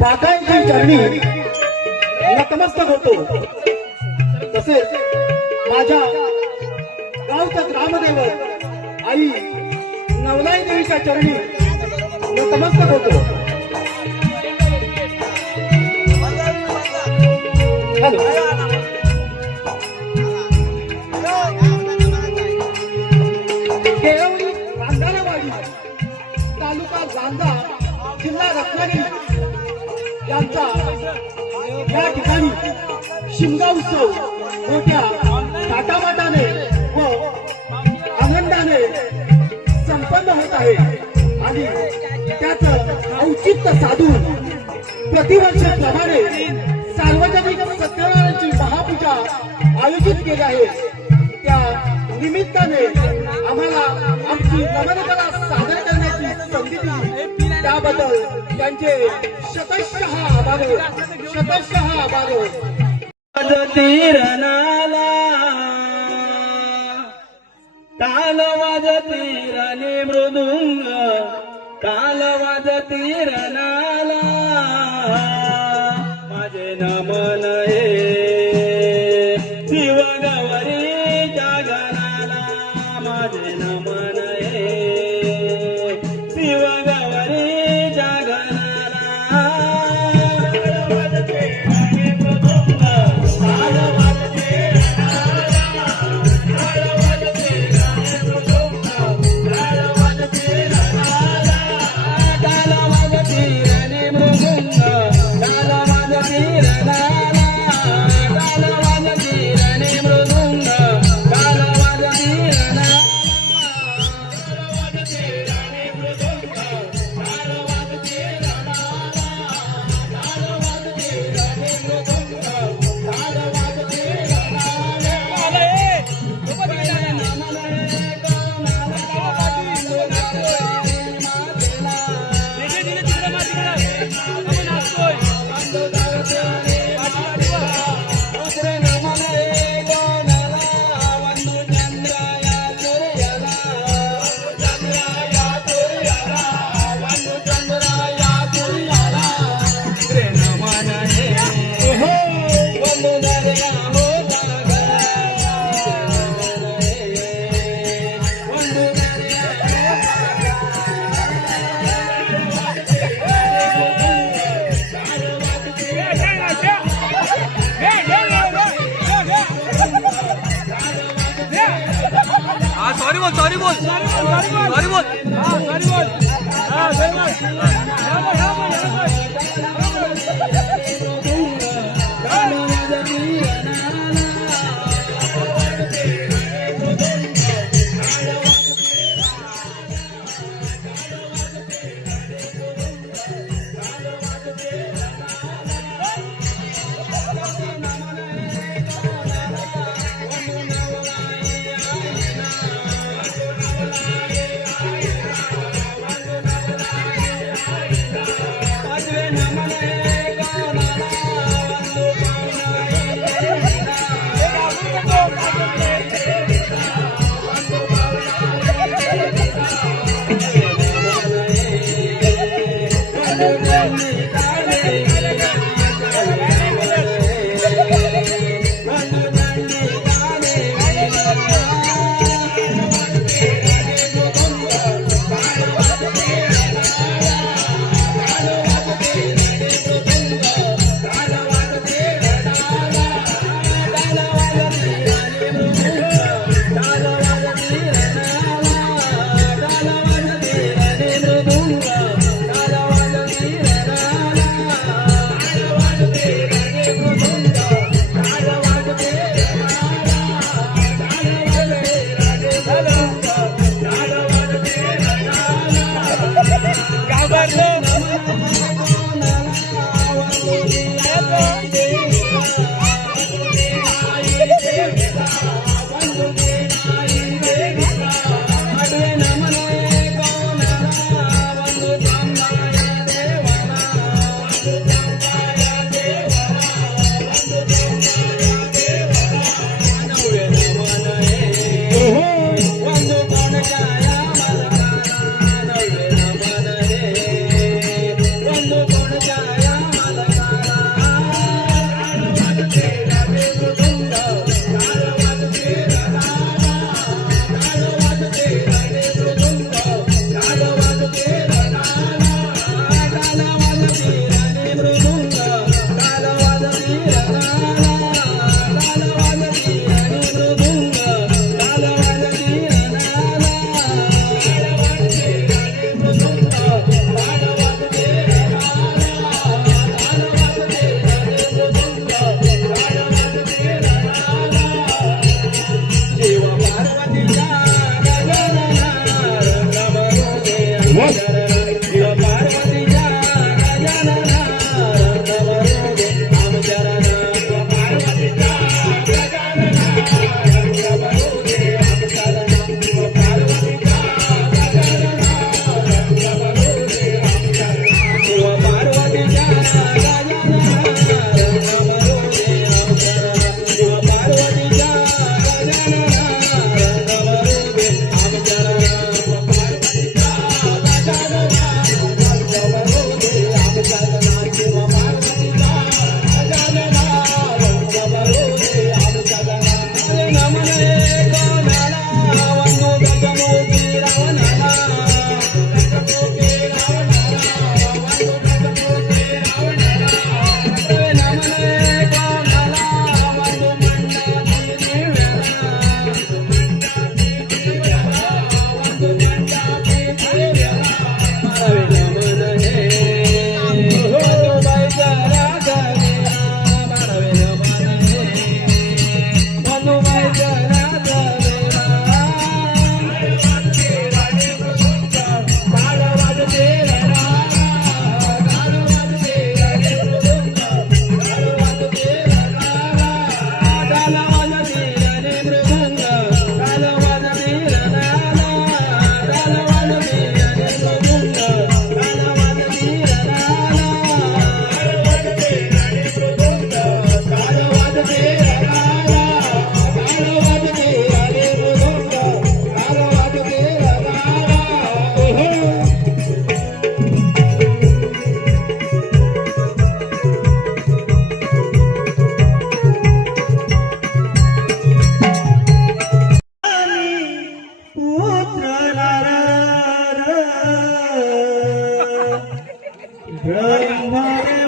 बागांची चरणी नतमस्तक होतो। तसेच माझ्या गावचं ग्रामदैवत आई नवलाई देवीच्या चरणी नतमस्तक होतो। केळवली रांधारवाडी तालुका लांजा जिल्हा रत्नागिरी यांचा या ठिकाणी शिमगा उत्सव मोठ्या थाटामाटाने व आनंदाने संपन्न होत आहे आणि त्याचं औचित्य साधून प्रतिवर्षाप्रमाणे सार्वजनिक सत्यनारायणाची महापूजा आयोजित केली आहे। त्या निमित्ताने आम्हाला आमची नमनकला सादर करण्याची संधी दिली त्याबद्दल त्यांचे शतशः आभार तीरनाला काल वाजती रणे मृदुंग काल वाजती रणाला माझे नमन हे शिवगवरी जागनाला माझे नमन हे शिवगवरी जागनाला सॉरी बोल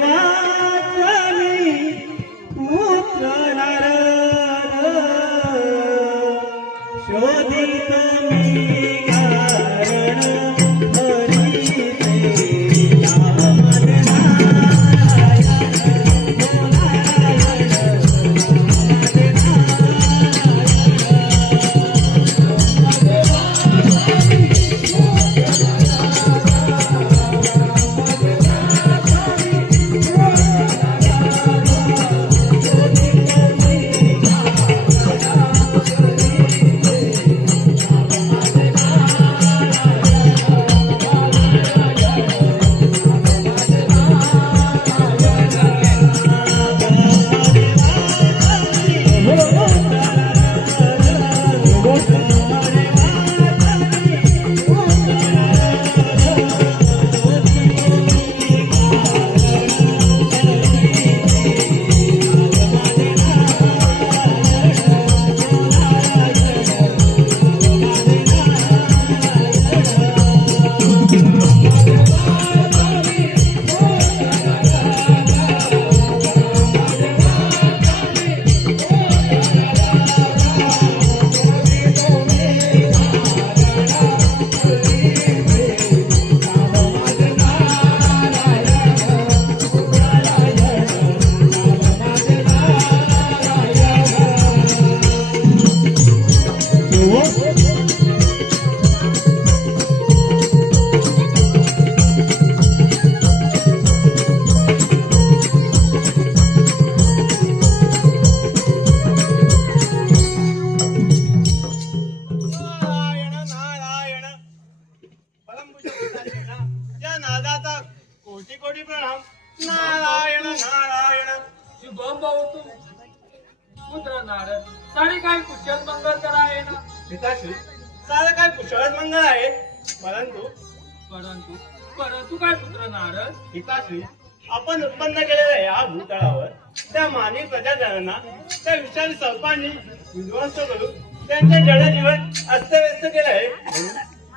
वाचनी पुत्र नारद शोधित मी कारण हरीचे नाम या नादाचा कोटी कोटी प्रणाम. नारायण नारायण. शुभम भाऊ तू पुत्र नारद सारे काय कुशल मंगल कराये ना पिताश्री सारं काय कुशळच मंगळ आहे, परंतु परंतु काय पुत्र नारद पिताश्री आपण उत्पन्न केलेल्या या भूतळावर त्या मानवी प्रजाजनांना त्या विषारी सर्पांनी विध्वंस करून त्यांचे जडजीवन अस्तव्यस्त केले आहे.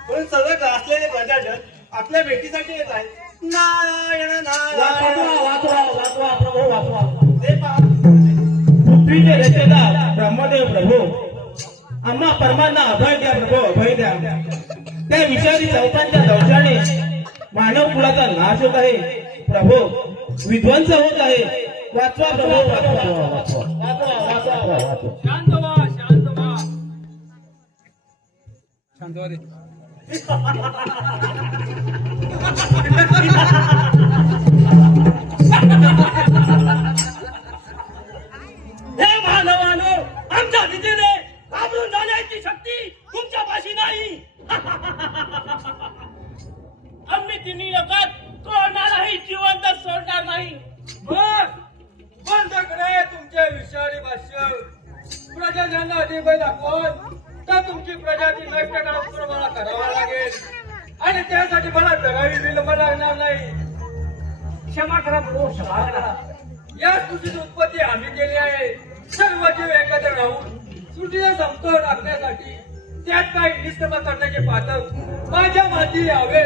म्हणून सर्व ग्रासलेले प्रजाजन आपल्या भेटीसाठी येत आहेत. नारायण नारायण. वाचवा प्रभू वाचवा. ते पहा, पृथ्वीचे रचेदार ब्रह्मदेव प्रभू आम्हा परमांना अभय द्या प्रभू, अभय द्या. त्या विषारी चौथांच्या दंशाने मानव कुळाचा नाश होत आहे प्रभू, विध्वंस होत आहे. वाचवा प्रभू, वाचवा. शांत व्हा शांत व्हा. हे मानवानो, आमच्या भीतीने घाबरून जाण्याची शक्ती तुमच्या पाशी नाही. आम्ही तिन्ही लोकात कोणालाही जिवंत सोडणार नाही. बस बंद करे तुमचे विषारी भाष्य. प्रजाजनांना अधिपती दाखवून तर तुमची प्रजाती नष्ट करून मला करावा लागेल आणि त्यासाठी मला जगावी विलंब लागणार नाही. क्षमा करा प्रभू, क्षमा करा. या सृष्टीची उत्पत्ती आम्ही केली आहे. सर्व जीव एकत्र राहून सृष्टीचा समतोल राखण्यासाठी त्यात काही निष्ठमा करण्याचे पातक माझ्या माती यावे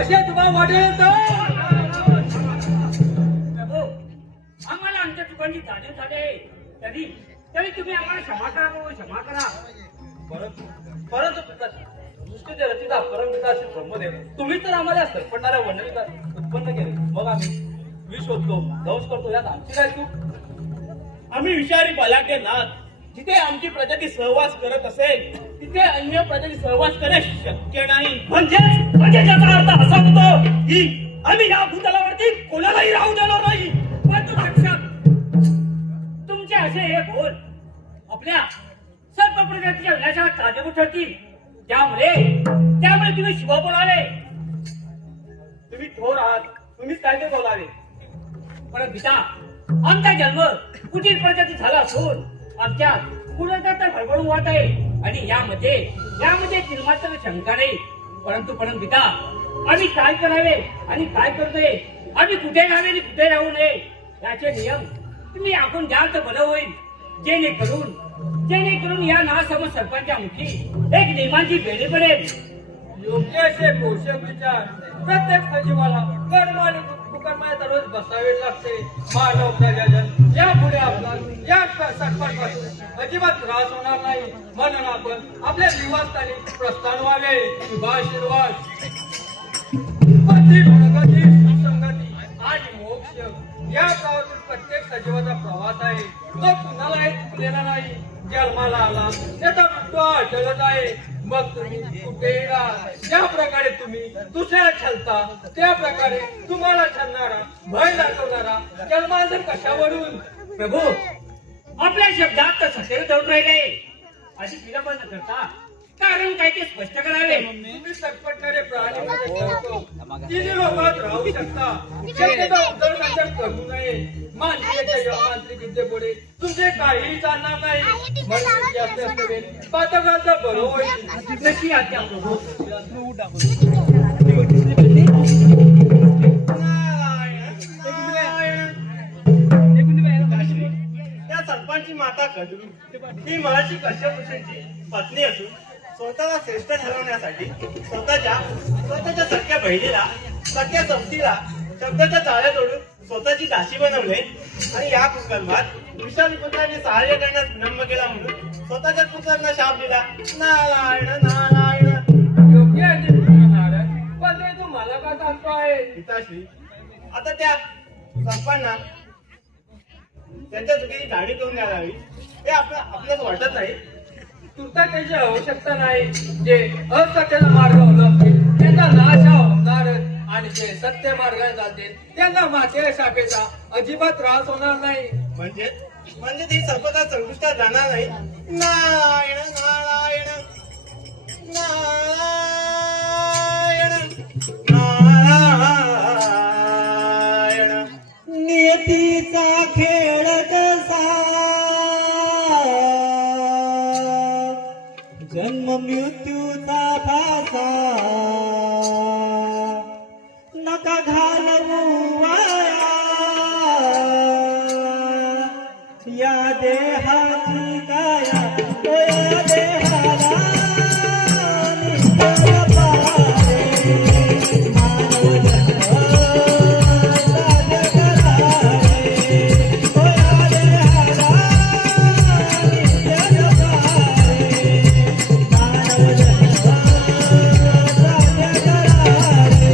असे तुम्हाला वाटेल तर. प्रभू, आम्हाला आमच्या चुकांची जाणीव झाली तरी तरी तुम्ही आम्हाला क्षमा करा प्रभू, क्षमा करा. परंतु सृष्टीचे रचिता परमपिता श्री ब्रह्मदेव तुम्ही तर आम्हाला सरपटणाऱ्या वनविता उत्पन्न केले, मग आम्ही विष शोधतो, दंश करतो, यात आमची काय चूक? आम्ही विषारी बलाढ्य नाथ. जिथे आमची प्रजाती सहवास करत असेल तिथे अन्य प्रजाती सहवास करणे शक्य नाही. म्हणजे त्याचा अर्थ असा होतो की आम्ही या भूतलावरती कोणालाही राहू देणार नाही. परंतु शिक्षक, तुमचे असे हे बोल आपल्या सर्व प्रजातीच्या विनाशाला कारणीभूत ठरतील. त्यामुळे तुम्ही शिव बोलावे. तुम्ही थोर आहात, तुम्हीच काय ते बोलावे. पण पिता, आमचा जन्म कुटील प्रजाती झाला असून आमच्या कुणाचा तर भडभडून वाट आहे आणि यामध्ये निर्मात्र शंका नाही. परंतु पिता, आम्ही काय करावे आणि काय करतोय, आम्ही कुठे राहावे आणि कुठे राहू नये याचे नियम तुम्ही आखून द्याल तर बरं होईल. जेणेकरून या नासम सरपंचा मुखी एक नियमांची बेडी पडेल. योग्य असे पोषक विचार प्रत्येक सजीवाला कर्म आणि उपकर्माला दररोज बसावे लागते. मानव प्रजाजन यापुढे आपला या सटपटपासून अजिबात त्रास होणार नाही. म्हणून आपण आपल्या निवासस्थानी प्रस्थान व्हावे. शुभ आशीर्वाद. पती प्रगती सुसंगती आणि मोक्ष या प्रवासात प्रत्येक सजीवाचा प्रवास आहे. तो कुणालाही चुकलेला नाही. जन्माला आला त्याचा मृत्यू अचलत आहे. मग तुम्ही कुठेही राहा. ज्या प्रकारे तुम्ही दुसऱ्याला छलता त्या प्रकारे तुम्हाला छलणारा भय दाखवणारा जन्माला कशावरून. प्रभू आपल्या शब्दात तर सत्य धरून राहिले अशी विलंब न करता कारण काय ते स्पष्ट करावे. तुम्ही सटपटणारे प्राणी तिन्ही लोकात राहू शकता. शक्यतो उदरमंथन करू नये. मानवीयच्या या मांत्रिक विद्येपुढे तुमचे काहीही चालणार नाही. म्हणून जास्त वेळ पातकाचा बरं होईल. नक्की आज्ञा प्रभू. त्या सर्पांची माता कधू ही महर्षी कश्यप ऋषींची पत्नी असून स्वतःला श्रेष्ठ ठरवण्यासाठी स्वतःच्या सख्या बहिणीला सख्या समतीला शब्दाच्या जाळ्या तोडून स्वतःची दासी बनवले आणि या कुकर्मात विशाल पुत्राने सहाय्य करण्यास विलंब केला म्हणून स्वतःच्या पुत्रांना शाप दिला. नारायण नारायण. योग्य आहे ते नारायण. पण ते तू मला का सांगतो आहे. पिताश्री आता त्या सर्पांना त्यांच्या चुकीची जाणीव करून द्यायला हवी. हे आपल्याला वाटत नाही. तुर्ता त्याची आवश्यकता नाही. जे असत्याचा मार्ग अवलंबतील त्यांचा नाश होणारच आणि जे सत्य मार्गाने चालतील त्यांना मातेच्या शापेचा अजिबात त्रास होणार नाही. म्हणजे ती सर्पता संपुष्टात जाणार नाही. नारायण नारायण नारायण नारायण. नियतीचा खेळ कसा जन्म मृत्यूचा फासा नका घालवू वाया या देहाची काया ओ या देहाला नित्य पारे मानव जन्म साध्य करारे ओ या देहाला नित्य पारे मानव जन्म साध्य करारे.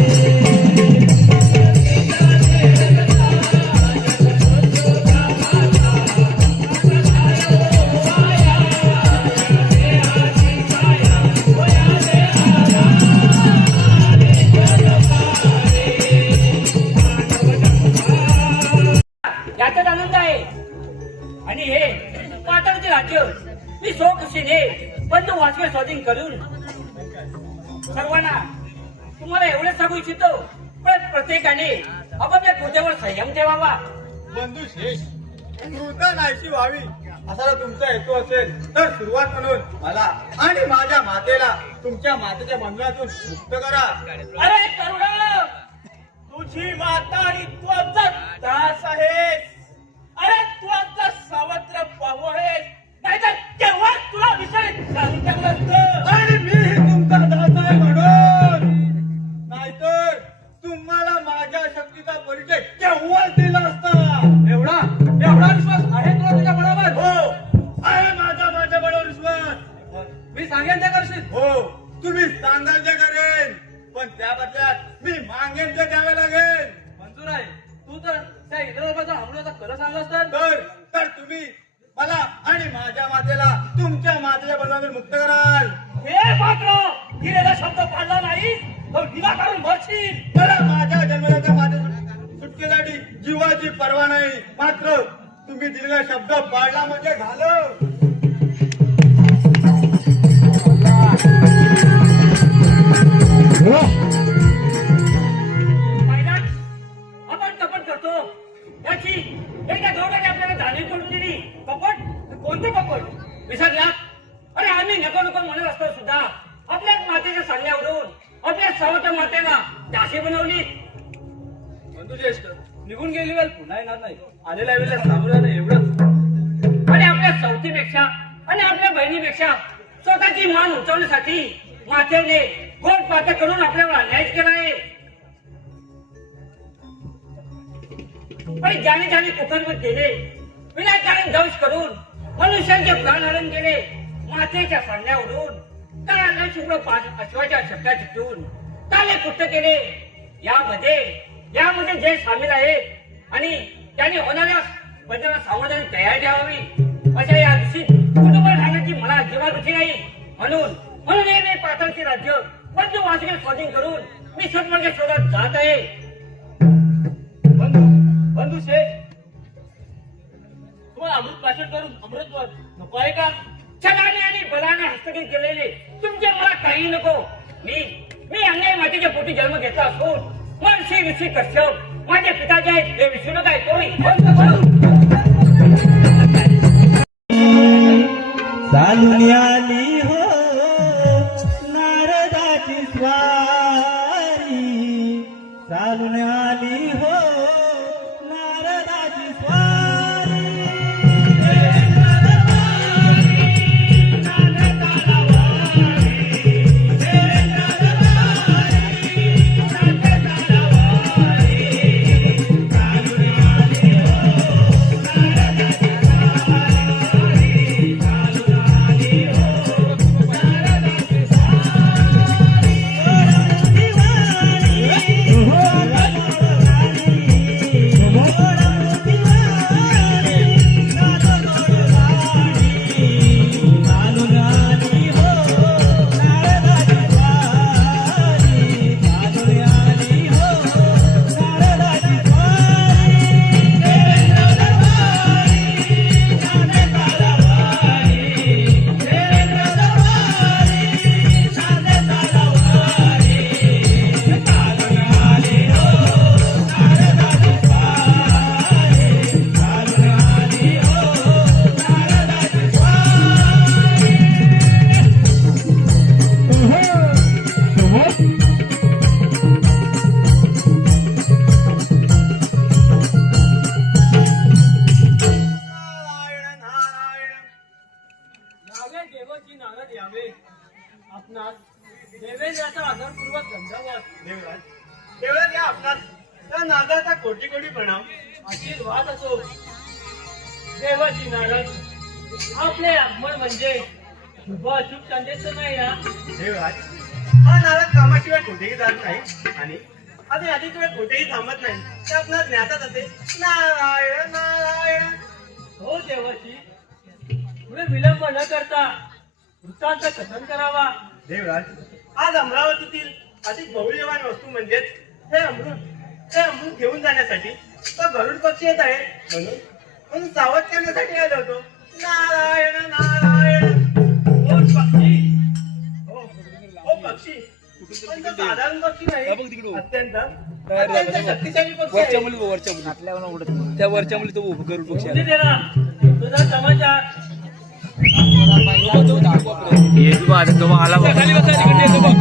याचाच आनंद आहे. आणि हे पाताळचे राज्य मी स्वखुशीने बंधू वाचवे स्वाधीन करून सर्वांना तुम्हाला एवढंच सांगू इच्छितो. पण प्रत्येकाने आपापल्या कृत्यावर संयम ठेवावा. बंधू शेष कृता नाहीशी व्हावी असा जर तुमचा हेतू असेल तर सुरुवात म्हणून मला आणि माझ्या मातेला तुमच्या मातेच्या बंधनातून मुक्त करा. अरे करुणा तुझी माता आणि तू आमचा दास आहेस. अरे तू आमचा सावत्र पाहू आहेस. नाहीतर तेव्हा तुला विषय सांगून टाकलं असतं. आणि मीही तुमचा दास आहे म्हणून. नाहीतर तुम्हाला माझ्या शक्तीचा परिचय केव्हाच दिला असता. एवढा विश्वास आहे तुला तुझ्या बरोबर. हो आहे माझ्या बरोबर विश्वास. मी सांगेन ते करशील. हो तुम्ही सांगाल ते करेन. पण त्या बदल्यात मी मागेन ते द्यावे लागेल. मंजूर आहे. तू तर त्या इंद्रबाचा हमल्याचा कलश आणलास तर तुम्ही मला आणि माझ्या मातेला तुमच्या मातेच्या बंधनातून मुक्त कराल. हे मात्र दिलेला शब्द पाळला नाही तर विनाकारण मरशील. मला माझ्या जन्मदात्या माते सुटकेसाठी जीवाची पर्वा नाही. मात्र तुम्ही दिलेला शब्द पाळला म्हणजे झालं. मैदान आपण कपट करतो याची एका दोघांनी आपल्याला जाणीव करून दिली. कपट कोणतं कपट विसरला. अरे आम्ही नको नको म्हणत असतो सुद्धा आपल्याच मातेच्या सांगण्यावरून आपल्या सावत्र मातेला दासी बनवली. बंधू ज्येष्ठ निघून गेली वेळ पुन्हा येणार नाही. आलेल्या वेळेला सामोरं एवढंच. आणि आपल्या सवतीपेक्षा आणि आपल्या बहिणीपेक्षा स्वतःची मान उंचवण्यासाठी मातेने गोड पात्र करून आपल्यावर अन्याय केला आहे. आणि ज्याने ज्याने कुकर्म केले विनाकारण दंश करून मनुष्यांचे प्राणहरण केले मातेच्या सांगण्यावरून काळाला शुभ्र अश्वाच्या शब्दात चिटून काले कृत्य केले यामध्ये जे सामील आहेत आणि त्याने होणाऱ्या बदलाला सावधानी तयार ठेवावी अशा या दिवशी कुटुंब राहण्याची मला अजिबात रुची नाही म्हणून हे पाथरचे राज्य बंधू वासने स्वाधीन करून मी सत्मार्ग शोधात जात आहे. बंधू शेठ, तुम्हाला अमृत भाषण करून अमृतवर नको आहे का? छलाने आणि बलाने हस्तगत केलेले तुमचे मला काही नको. मी अन्याय मातेच्या पोटी जन्म घेतला असून महर्षी ऋषी कश्यप माझे पिताचे आहेत हे विसरू नका. चालून आली हो नारदाची स्वारी, चालून आली हो नारदाची स्वारी. नावे देवाची नारद यावे आपणास देवेंद्राचा आदरपूर्वक धन्यवाद. देवराज या आपणास त्या नागाचा कोटी कोटी प्रणाम. आशीर्वाद असो. देवाची नारद आपले आगमन म्हणजे शुभ अशुभ संदेश नाही ना. देवराज, हा नारद कामाशिवाय कुठेही जात नाही आणि अधिक वेळ कुठेही थांबत नाही. ते आपणास ज्ञातच असे. नारायण नारायण. हो देवाची, पुढे विलंब न करता वृत्तांत कथन करावा. देवराज, आज अमरावतीतील अधिक बहुल्यवान वस्तू म्हणजेच हे अमृत घेऊन जाण्यासाठी तो गरुड पक्षी येत आहे. म्हणून सावध करण्यासाठी आलो होतो. नारायण नारायण. हो पक्षी, हो पक्षी, पण तो साधारण पक्षी नाही, अत्यंत शक्तिशाली पक्षी आहे. त्या वरच्या मुली तो गरुड पक्षी मुक्ती देना तुझा समाचार. आला खाली बसा तिकडे येतो बघ.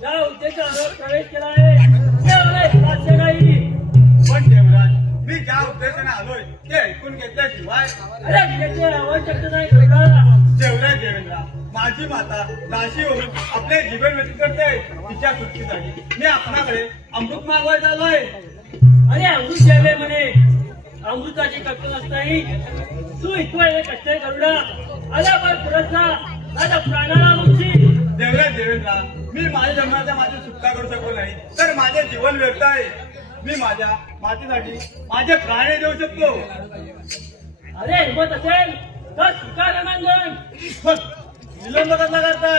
ज्या उद्देशाने प्रवेश केला आहे ते मला साध्य नाही. पण देवराज, मी ज्या उद्देशाने आलोय ते ऐकून घेतल्याशिवाय अरे त्याची आवश्यकता नाही गरुडा. देवराज देवेंद्रा, माझी माता दाशी होऊन आपले जीवन व्यतीत करते. तिच्या सुटकेसाठी मी आपणाकडे अमृत मागवायला आलोय. अरे अमृत द्यावे म्हणे, अमृताची कक्त नसताही तू इतकं कष्ट गरुडा आला पण पुरस्ता माझ्या प्राणाला मुक्ती. देवराज देवेंद्रा, मी माझ्या जन्माच्या माझी सुटका करू शकलो नाही तर माझे जीवन व्यर्थ आहे. मी माझ्या मातेसाठी माझे प्राण देऊ शकतो. अरे हिंमत असेल तर स्वीकार रणांगण. विलंब कसला करताय?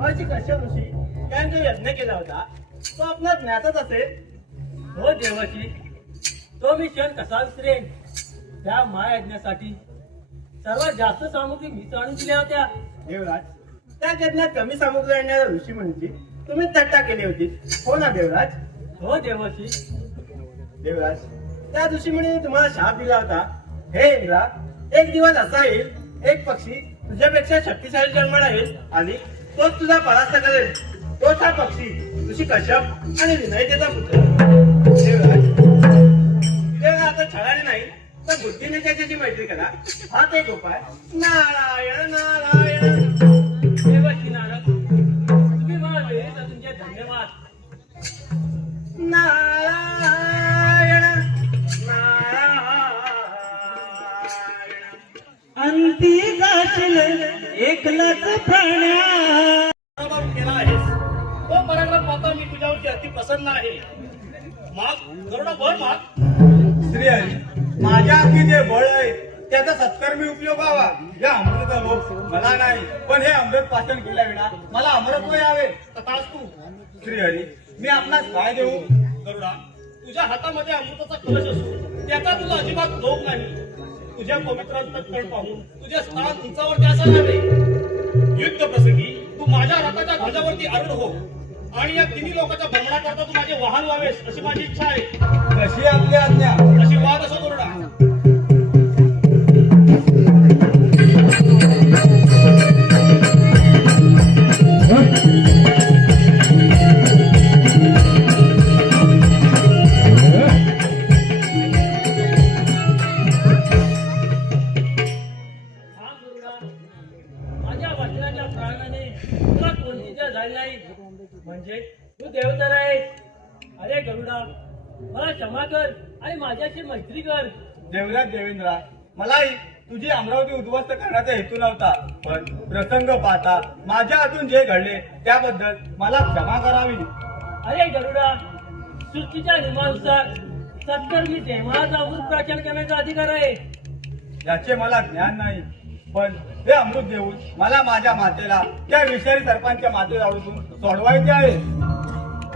महर्षी कश्यप ऋषी यांनी जो यज्ञ केला होता तो आपला ज्ञातच असेल. हो देवाची, तो मी क्षण कसा विसरेन. त्या महायज्ञासाठी सर्वात जास्त सामुग्री मीच आणून दिल्या होत्या. देवराज, त्या यज्ञात कमी सामुग्री आणणाऱ्या ऋषी म्हणून तुम्ही थट्टा केली होती, हो ना देवराज? हो देवाची. देवराज, त्या ऋषीमुनी तुम्हाला शाप दिला होता, हे इंद्रा, एक दिवस असा येईल, एक पक्षी तुझ्यापेक्षा शक्तिशाली जन्माला येईल आणि तोच तुझा परास्त करेल. तोच हा पक्षी ऋषी कश्यप आणि विनयतेचा पुत्र. देवराज, देवराज आता छळाने नाही तर बुद्धीने त्याच्याशी मैत्री करा. हा ते उपाय. नारायण नारायण. देवाची नारद, तुम्ही मला वेळेचा तुमचे धन्यवाद. नारायण नारायण. अंती जाशील एकलाच प्राण्या. पराक्रम केला आहेस तो पराक्रम पाहता मी तुझ्यावरती अति प्रसन्न आहे. माग गरुडा बळ माग. श्री हरी, माझ्या हाती जे बळ आहे त्याचा सत्कर्मी उपयोग व्हावा. या अमृताचा लोभ मला नाही, पण हे अमृत पाचन केल्याविना मला अमरत्व यावे. तथास्तु. श्री हरी, मी आपणास काय देऊ? गरुडा, तुझ्या हातामध्ये अमृताचा कलश असतो त्याचा तुला अजिबात लोभ नाही. तुझ्या पवित्र अंतःकरण पाहून तुझे स्थान उंचावरती असावे. युद्ध प्रसंगी तू माझ्या रथाच्या ध्वजावरती आरूढ हो आणि या तिन्ही लोकांच्या भ्रमणाकरता तू माझे वाहन व्हावेस अशी माझी इच्छा आहे. कशी आपली आज्ञा. अशी वाद असो गरुडा. माझ्या वचनाच्या प्राणाने तुला कोणती जय झाली नाही म्हणजे तू देवतर आहेस. अरे गरुडा, मला क्षमा कर आणि माझ्याशी मैत्री कर. देवराज देवेंद्रा, मलाही तुझी अमरावती उद्ध्वस्त करण्याचा हेतू नव्हता, पण प्रसंग पाहता माझ्या हातून जे घडले त्याबद्दल मला क्षमा करावी. अरे गरुडा, सृष्टीच्या नियमानुसार सत्कर्मी तेव्हाच अमृत प्राशन करण्याचा अधिकार आहे. याचे मला ज्ञान नाही, पण हे अमृत देऊन मला माझ्या मातेला त्या विषारी सर्पांच्या मातेजवळून सोडवायचे आहे.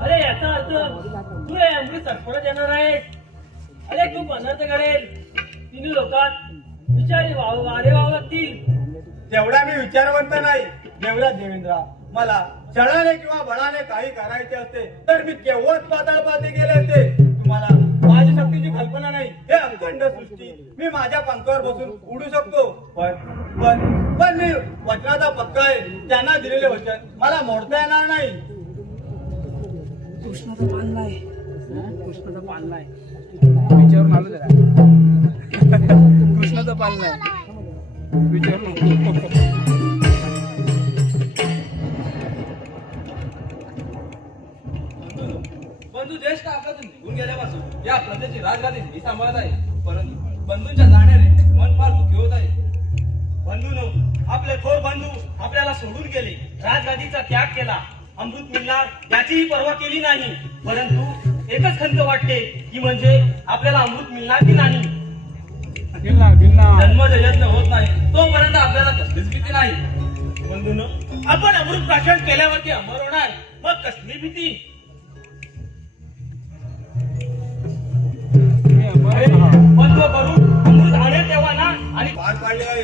अरे याचा अर्थ तू हे अमृत सत्पर देणार आहेस. अरे तू अनर्थ करेल. तिन्ही लोकात विचारी वारे वाहू लागतील. तेवढा मी विचारवंत नाही देवराज देवेंद्रा. मला छळाने किंवा बळाने काही करायचे असते तर मी केव्हाच पाताळपाती गेले असते. तुम्हाला माझ्या शक्तीची कल्पना नाही. हे अखंड सृष्टी मी माझ्या पंखावर बसून उडू शकतो, पण मी वचनाचा पक्का आहे. त्यांना दिलेले वचन मला मोडता येणार नाही. विचारून आलो जरा कृष्णाचा पालना आहे विचारून बंधू ज्येष्ठ आपल्यातून निघून गेल्यापासून या प्रजेची राजगादी मी सांभाळत आहे, परंतु बंधूंच्या जाण्याने मन फार दुःखी होत आहे. बंधूनो, आपले थोर बंधू आपल्याला सोडून गेले. राजगादीचा त्याग केला. अमृत मिळणार याचीही पर्वा केली नाही. परंतु एकच खंत वाटते की म्हणजे आपल्याला अमृत मिळणार की नाही. जन्मजयत्न होत नाही तोपर्यंत आपल्याला कसलीच भीती नाही. बंधूनो, आपण अमृत प्राशन केल्यावरती अमर होणार, मग कसली भीती. पण तो करून अमृत आणेल तेव्हा ना. आणि पार पाडले आहे.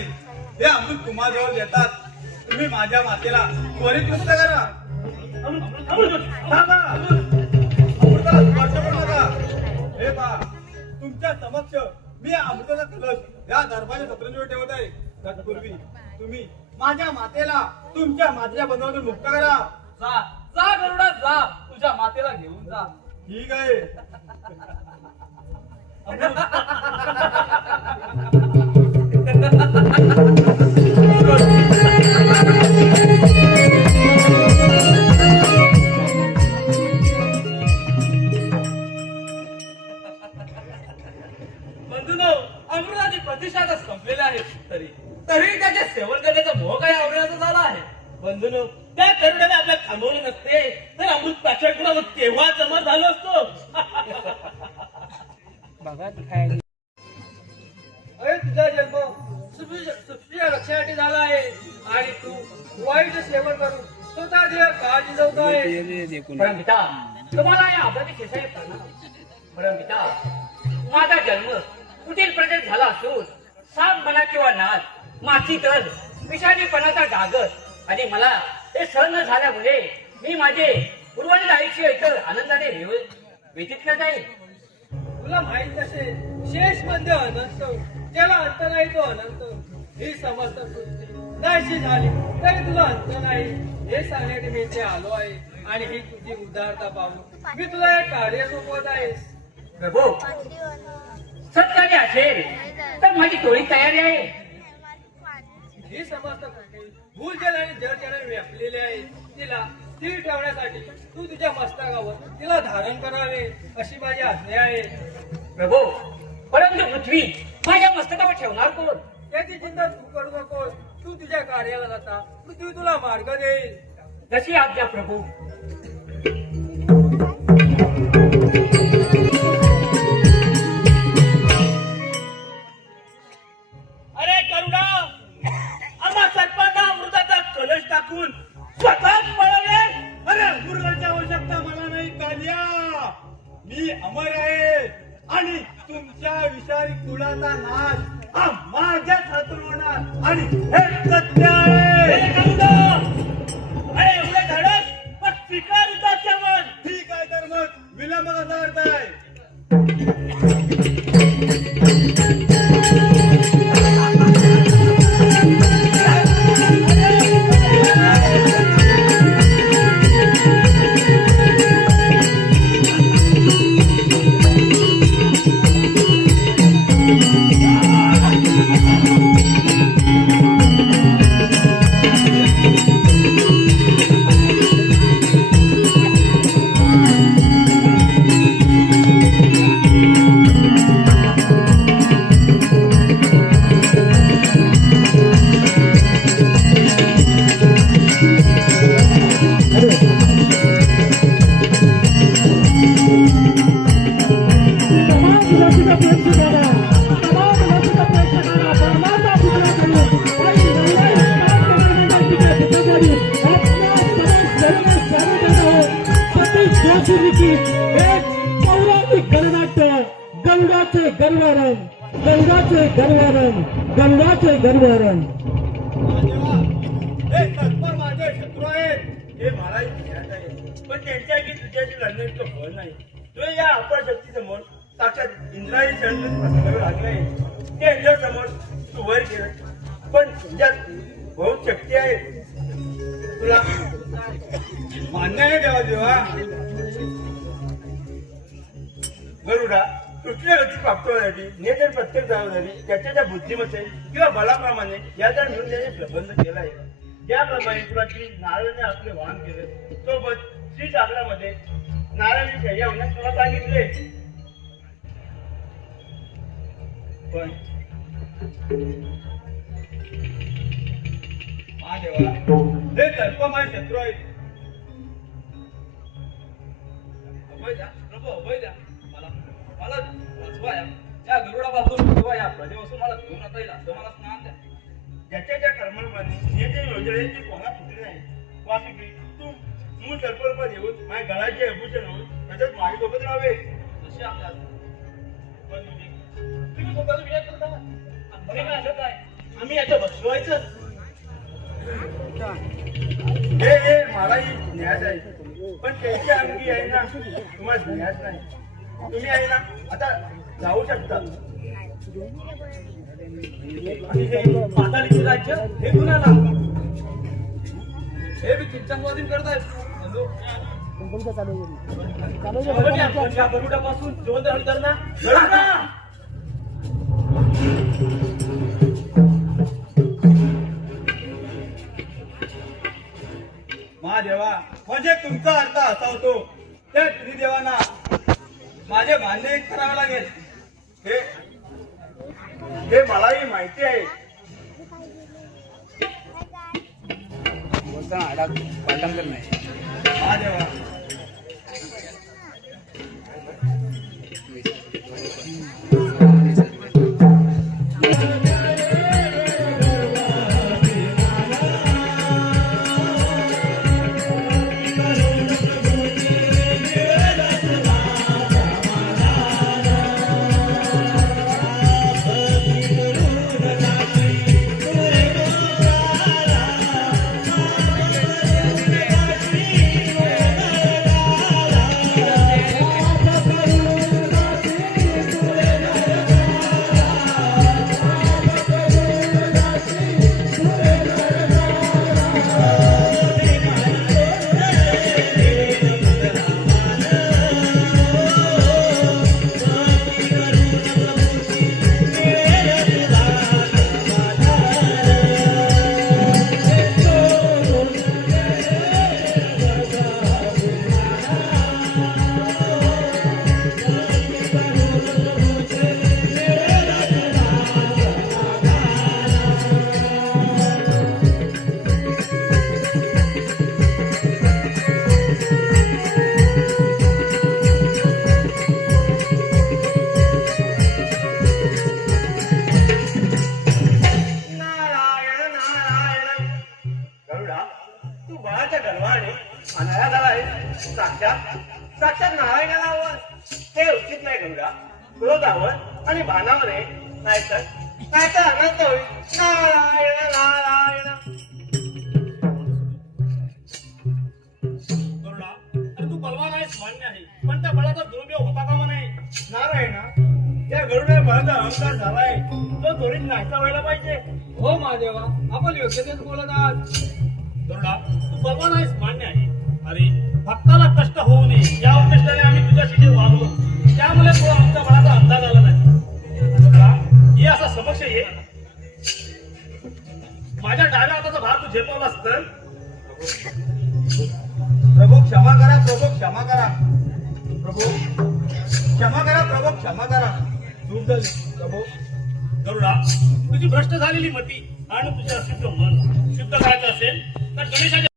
हे अमृत तुम्हाजवळ देतात. तुम्ही माझ्या मातेला त्वरित मुक्त करा. थांबा. अमृताला स्पर्श करू नका. हे पहा, तुमच्या समक्ष मी अमृताचा कलश या दरबारच्या सतरंजीवर ठेवत आहे. तत्पूर्वी तुम्ही माझ्या मातेला तुमच्या मातेच्या बंधनातून मुक्त करा. जा जा गरुडा जा, तुझ्या मातेला घेऊन जा. ठीक आहे. बंधूनो, अमृताची प्रतिष्ठा तर संपलेली आहे, तरी त्याचे सेवन करण्याचा मोह काही आवडण्याचा झाला आहे. बंधूनो, त्या तरुणाने आपल्याला थांबवले नसते तर अमृत प्राशन कुणाला केव्हा जमा झालो असतो. अरे तुझा जन्म सृष्टीच्या रक्षणासाठी झाला आहे आणि तू वाईट सेवन करून स्वतः देह काळजी जाऊत आहे. परमपिता, तुम्हाला या अपराधी केसाय प्रणाम. परमपिता, माझा जन्म कुटील प्रदेश झाला असून साप म्हणा किंवा नाद, माती तल, विषारीपणाचा डागर आणि मला हे सहन न झाल्यामुळे मी माझे उर्वरित आयुष्य इतर आनंदाने व्यतीत करत आहे. तुला माहित नसे शेष म्हणजे अनंत, ज्याला अंत नाही तो अनंत. ही समस्त सृष्टी नाहीशी झाली तरी तुला अंत नाही हे सांगण्यासाठी मी इथे आलो आहे. आणि ही तुझी उदारता पाहून मी तुला एक कार्य सोपवत आहे. प्रभू, सत्कार्य असेल तर माझी थोडी तयारी आहे. ही समस्त सृष्टी भूलजल आणि जलजल व्यापलेली आहे. तिला स्थिर ठेवण्यासाठी तू तुझ्या मस्तकावर तिला धारण करावे अशी माझी आज्ञा आहे. प्रभू, परंतु पृथ्वी माझ्या मस्तकावर ठेवणार कोण? याची चिंता तू करू नकोस. तू तुझ्या कार्याला जाता पृथ्वी तुला मार्ग देईल. जशी आज्ञा प्रभू. अरे करुणा, आम्हा सर्पांना अमृताचा कलश टाकून स्वतःच पळवले. अरे अमृताची आवश्यकता मला नाही कालिया. मी अमर आहे आणि तुमच्या विषारी कुळाचा नाश हा माझ्याच हातून होणार आणि हे सत्य आहे. अरे करुणा, अरे एवढे धडक मग स्वीकार उतारच्या मन. ठीक आहे तर मग विलंब कसा करताय? आणि गणनाट्य गंगाचे गंगारण गंगाचे गंगारण गंगाचे गंगारण. हे तत्पर माझे शत्रू आहेत, हे मलाही ज्ञात आहे, पण त्यांच्याशी तुझ्याशी लढण्याचं फळ नाही. तुझ्या या अपर शक्ती समोर साक्षात इंद्रायणी शरण लागले, त्यांच्या समोर तू वर गेलं, पण तुझ्यात बहुत शक्ती आहे. तुला मान्य आहे देवा देवा. गरुडा कुठल्या गती प्राप्त होण्यासाठी नेतर प्रत्येक जबाबदारी त्याच्या त्या बुद्धिमत्ते किंवा बलाप्रमाणे याचा मिळून त्याने प्रबंध केला आहे. त्याप्रमाणे तुला श्री नारायणाने आपले वाहन केले, सोबत श्रीसागरामध्ये नारायणाची शय्या होण्यास तुला सांगितले. पण महादेवा हे सर्पमय शत्रू आहेत. अभय द्या प्रभू, अभय द्या. मला वाचवा या गरुडापासून किंवा या प्रजेपासून मला घेऊन आता येईल असं मला स्नान द्या. ज्याच्या ज्या कर्माप्रमाणे जे जे योजले ते कोणा फुटले नाही. वासुकी तू मूळ सर्परूपात येऊन माझ्या गळाचे अभूषण होऊन त्याच्यात माझी सोबत राहावे. जसे आपल्या पण तुम्ही स्वतःचा विचार करता का? आम्ही काय असं काय? आम्ही याच्या बसवायचं. हे मलाही ज्ञात आहे, पण त्यांच्या अंगी आहे ना तुम्हाला ज्ञात नाही. तुम्ही आहे ना आता जाऊ शकता. आणि हे पाताळीचे राज्य हे कुणाला? हे मी तुमच्या स्वाधीन करत आहे. आपण या गरुडापासून जिवंत राहून कर ना. लढा ना. महादेवा म्हणजे तुमचा अर्थ असा होतो त्या त्रिदेवांना माझे मान्य करावे लागेल. हे मलाही माहिती आहे. पाठांतर नाही. महादेवा साक्षात नारायणावर ते उचित नाही गंगा. क्रोधावर आणि भानावर नाहीतर अनंत होईल. नारायण नारायण. गरुडा, अरे तू बलवान आहेस मान्य आहे, पण त्या बळाचा दुरुपयोग होता कामा नये. नारायणा त्या गरुडा बळाचा अहंकार झालाय, तो त्वरित नाहीसा व्हायला पाहिजे. हो महादेवा, आपण योग्यतेच बोलत आहात. गरुडा, तू बलवान आहेस मान्य आहे. अरे भक्ताला कष्ट होऊ नये या उद्देशाने आम्ही तुझ्याशी जे वागलो, त्यामुळे तो आमच्या बळाचा अंदाज आला नाही. गरुडा, ये असा समक्ष ये. माझ्या डाव्या हाताचा भार तू झेपवलास तर प्रभू क्षमा करा, प्रभू क्षमा करा, प्रभू क्षमा करा, प्रभू क्षमा करा. चूक झाली प्रभू. गरुडा, तुझी भ्रष्ट झालेली मती आणि तुझे अशुद्ध मन शुद्ध करायचं असेल तर गणेशाच्या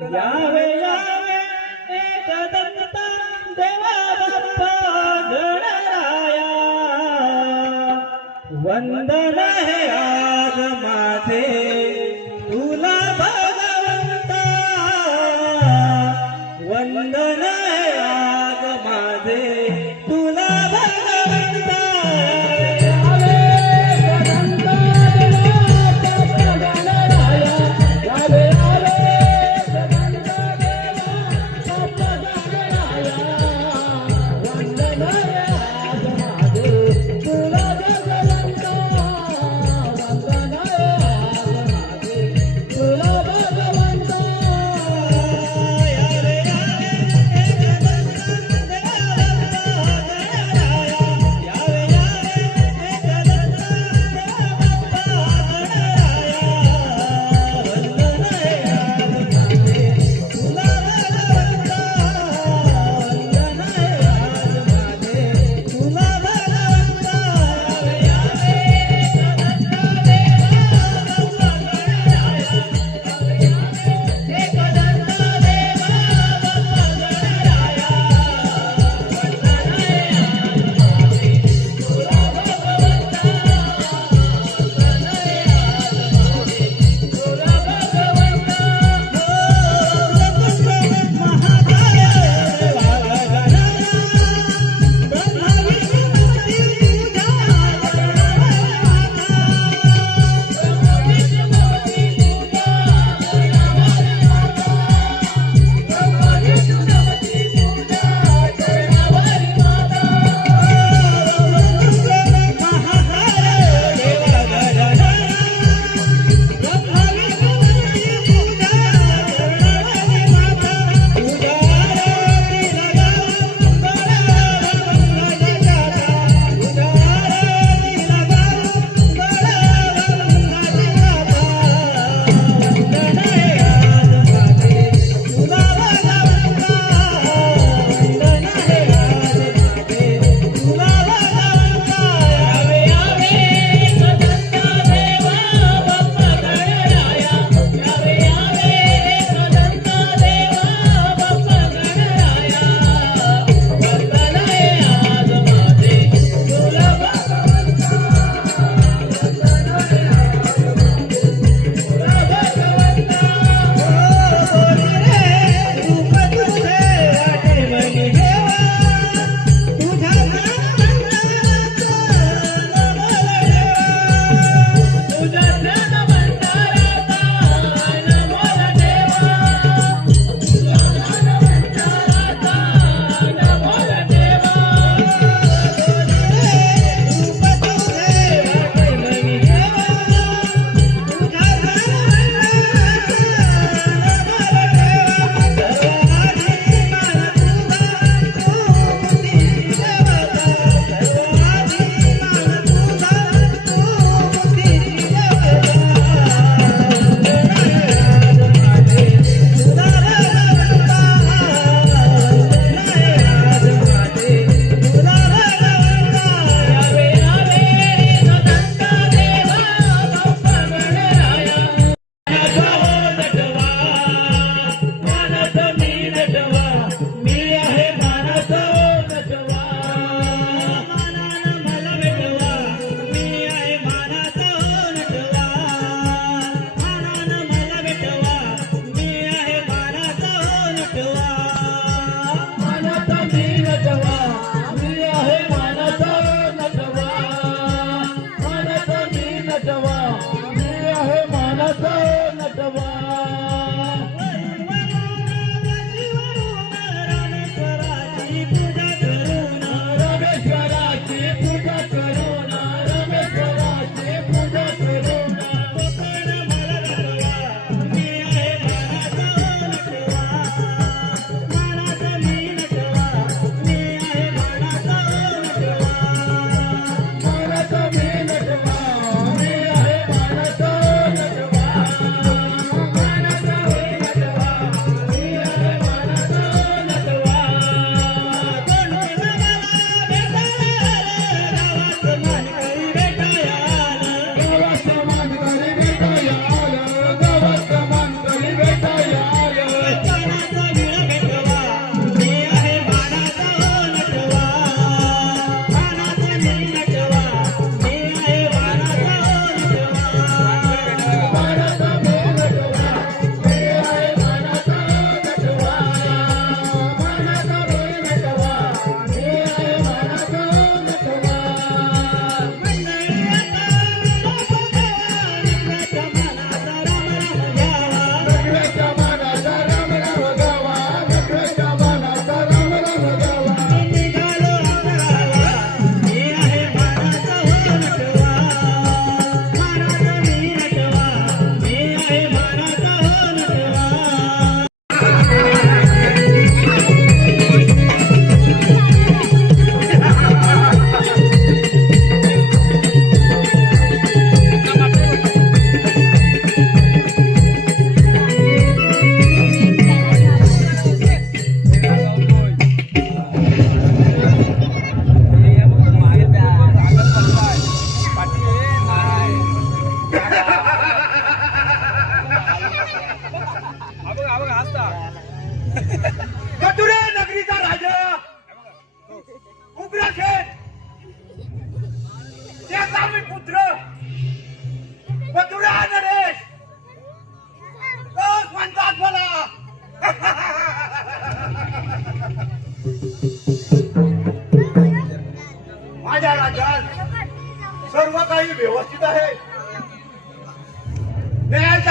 यावे यावे एकदंता देवा बाप्पा गणराया वंदन हे आज माझे तुला भगवंता वंदन हे आज माझे तुला भगवंता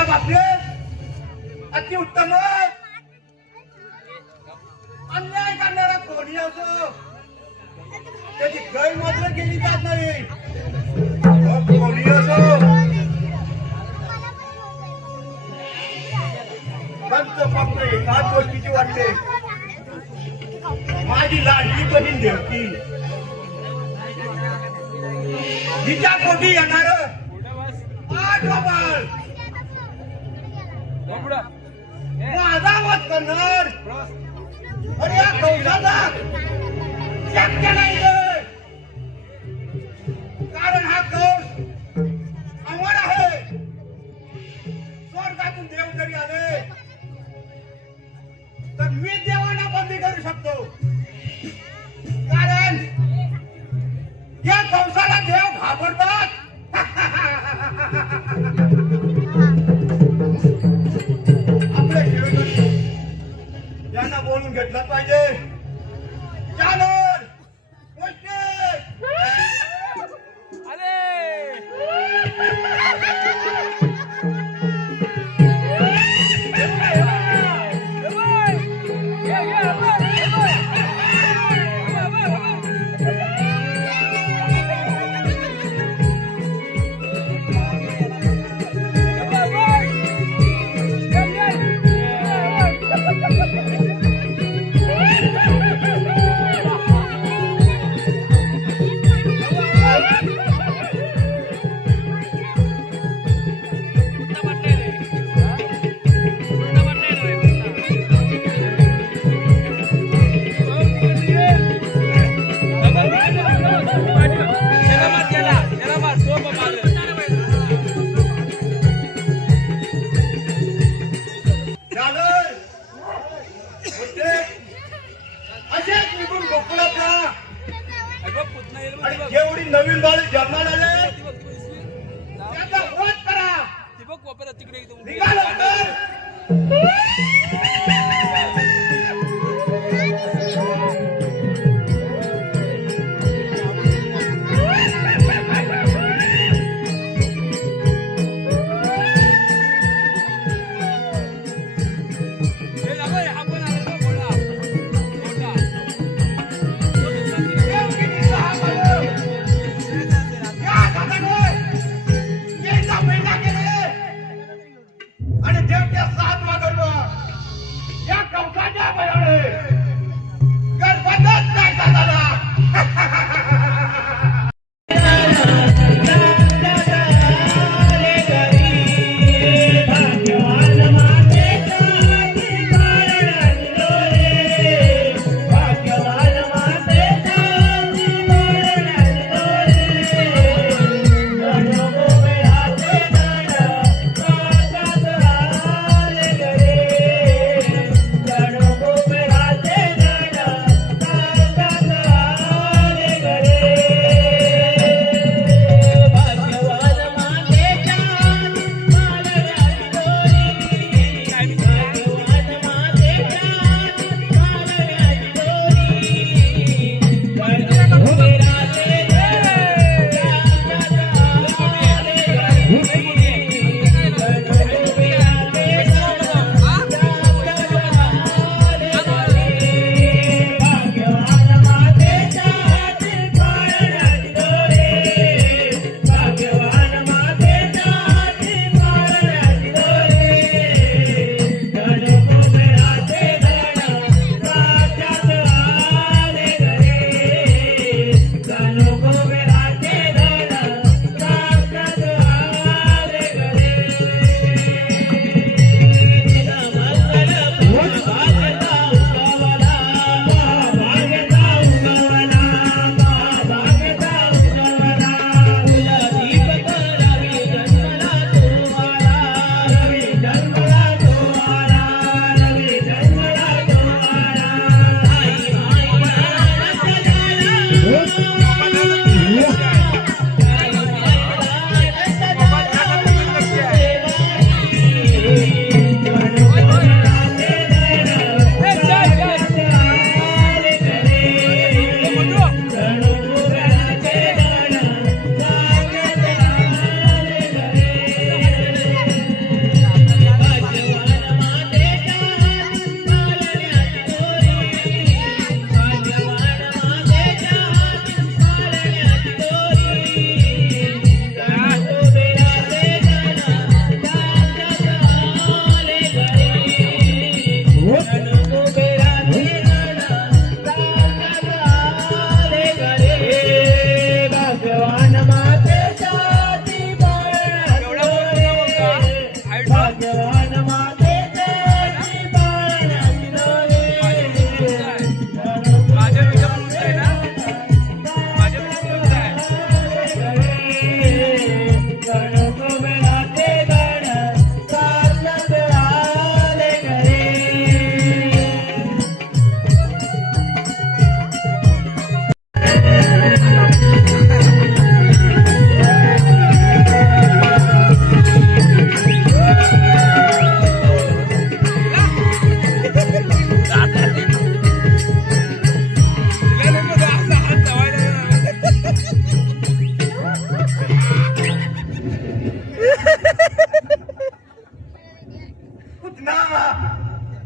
बाबतीत अतिउत्तम अन्याय करणारा कोणी असो त्याची गैर मात्र केली जात नाही. कोणी असो फक्त एकाच गोष्टीची वाटते, माझी लाडकी बहीण देवकी तिच्या पोटी येणार आठ बाळ माझा वध करणार आणि या कौशाचा शक्य नाही रे. कारण हा कौश अमर आहे. स्वर्गातून देव जरी आले तर मी देवांना बंदी करू शकतो. कारण या कौशाला देव घाबरतात. आपल्या शिवेकडे यांना बोलून घेतलं पाहिजे. चालर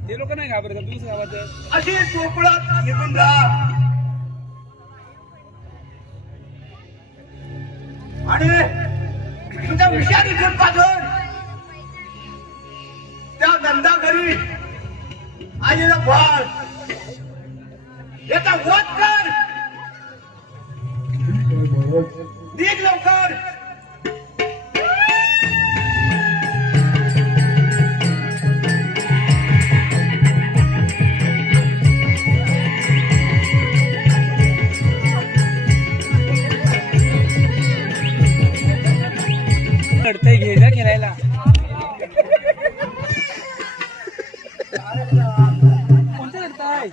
ते लोक नाही घाबरत तुझं गावात अशी पोपळात निघून जा आणि तुझ्या विषारी पासून त्या धंदा घरी आलेला फार याचा वध कर निघ लवकर लढतंय घे ना खेळायला कोणतं लढताय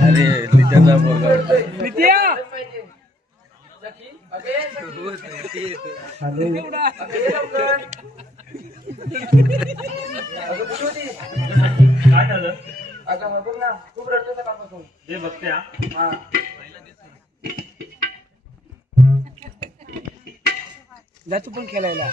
अरे नित्याचा पोरगा नित्या काय झालं आता बघ ना खूप रडतो सकाळपासून जे बघते हा जा तू पण खेळायला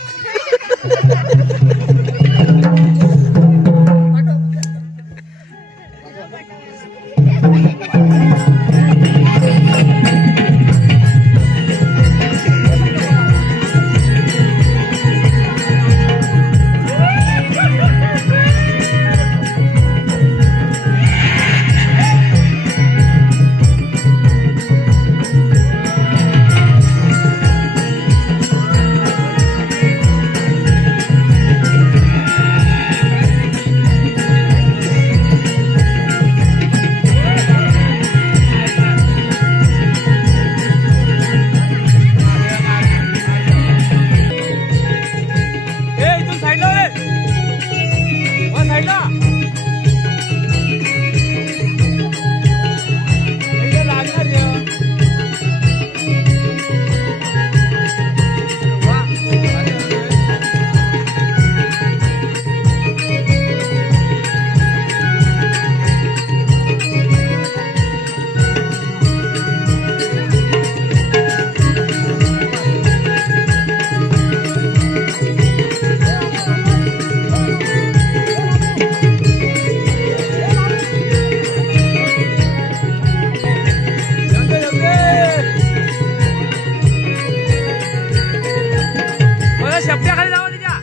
शब्दाखाली जावा तिच्या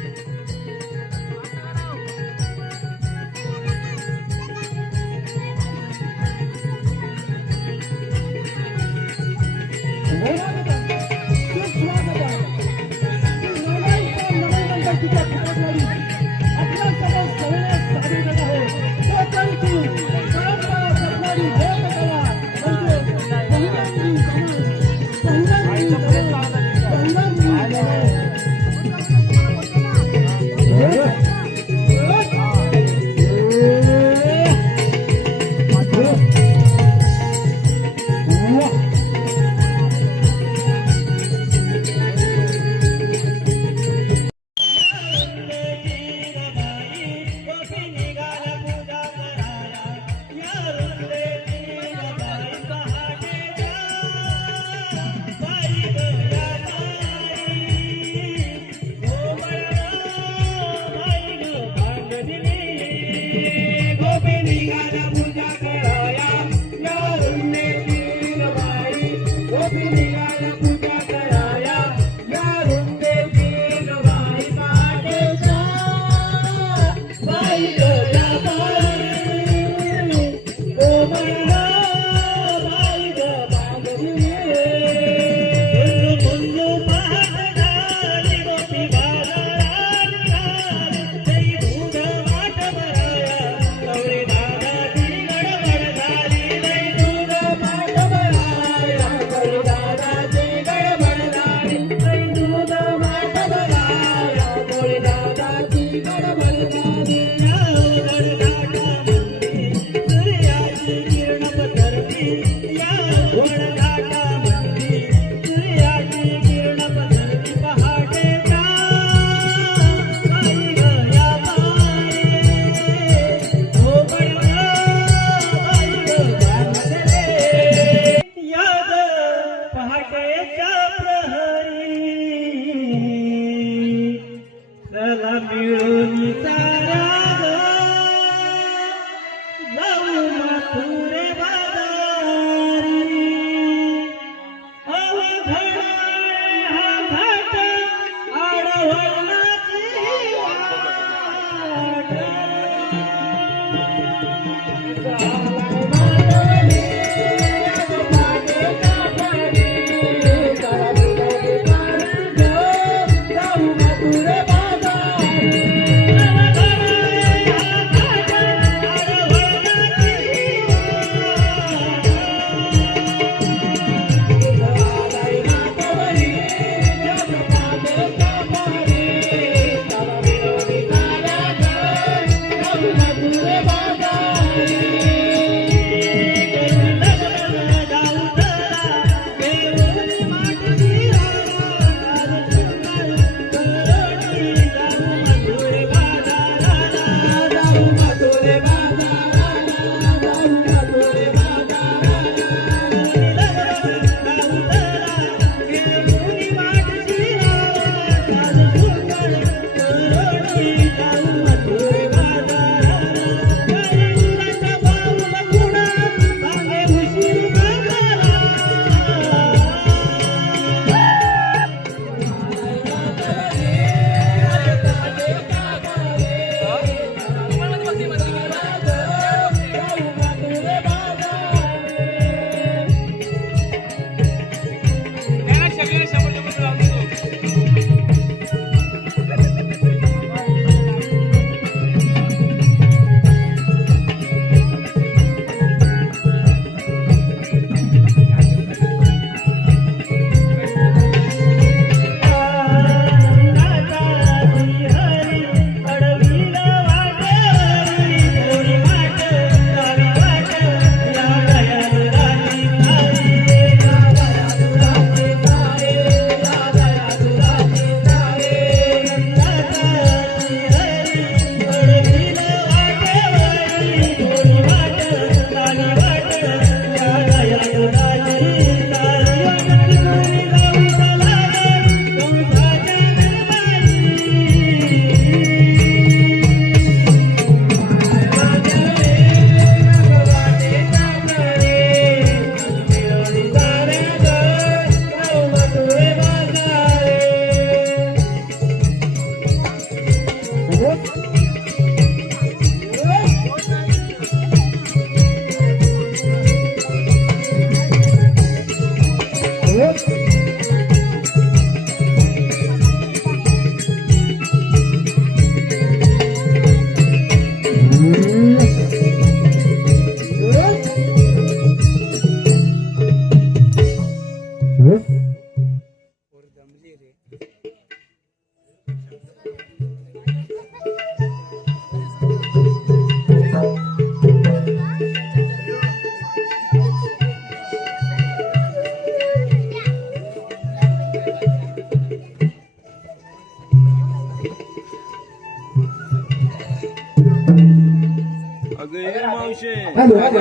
hello hello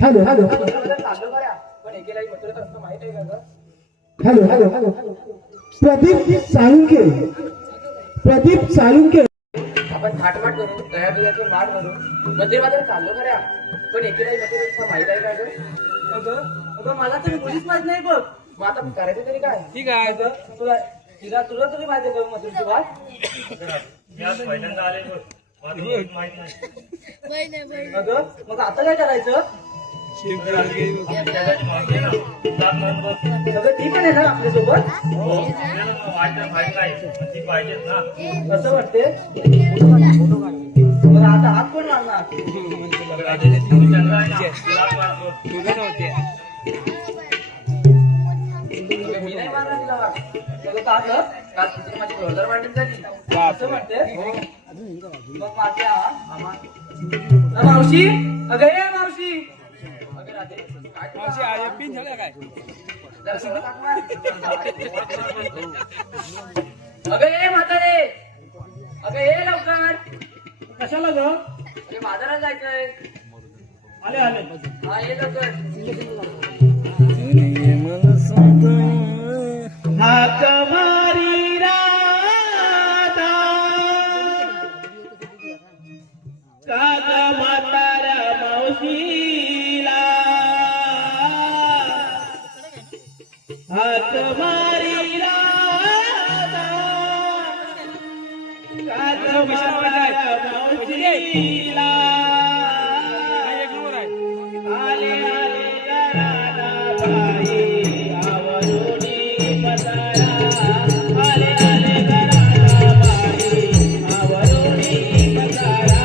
hello hello hello hello hello Pradeep Salunke Pradeep Salunke आपण थाटमाट करू दया दुधाचे माठ भरू मंदिरामध्ये चाललो खऱ्या पण एकेलाही मध्ये माहित आहे का अगं मला तरी मुलीच माहित नाही बघ मग आता करायचं तरी काय ठीक आहे तुला तिला तुला तरी माहिती आहे का मधुरची बात अगं मग आता काय करायचं सगळं ठीक आहे ना आपल्यासोबत असं वाटते मग आता हात कोण मारणार मी नाही मारणार तिला का ग? काल तुझी माझी जोरदार भांडण झाली. असं म्हणते हो. मग माझ्या मामा मावशी अगं ये मावशी अगं राधे, काय तुला? मावशी आहे पिन झालं काय जरा सगळं टाक ना. अगं ये म्हातारे, अगं ये लवकर. कशाला ग अरे बाजारात जायचंय. आले आले हा ये लवकर. हाक मारी राधा काग म्हाताऱ्या मावशीला हाक मारी राधा काग म्हाताऱ्या मावशीला आले आले राधा बाई आवरोनी पसारा आले आले राधा बाई आवरोनी पसारा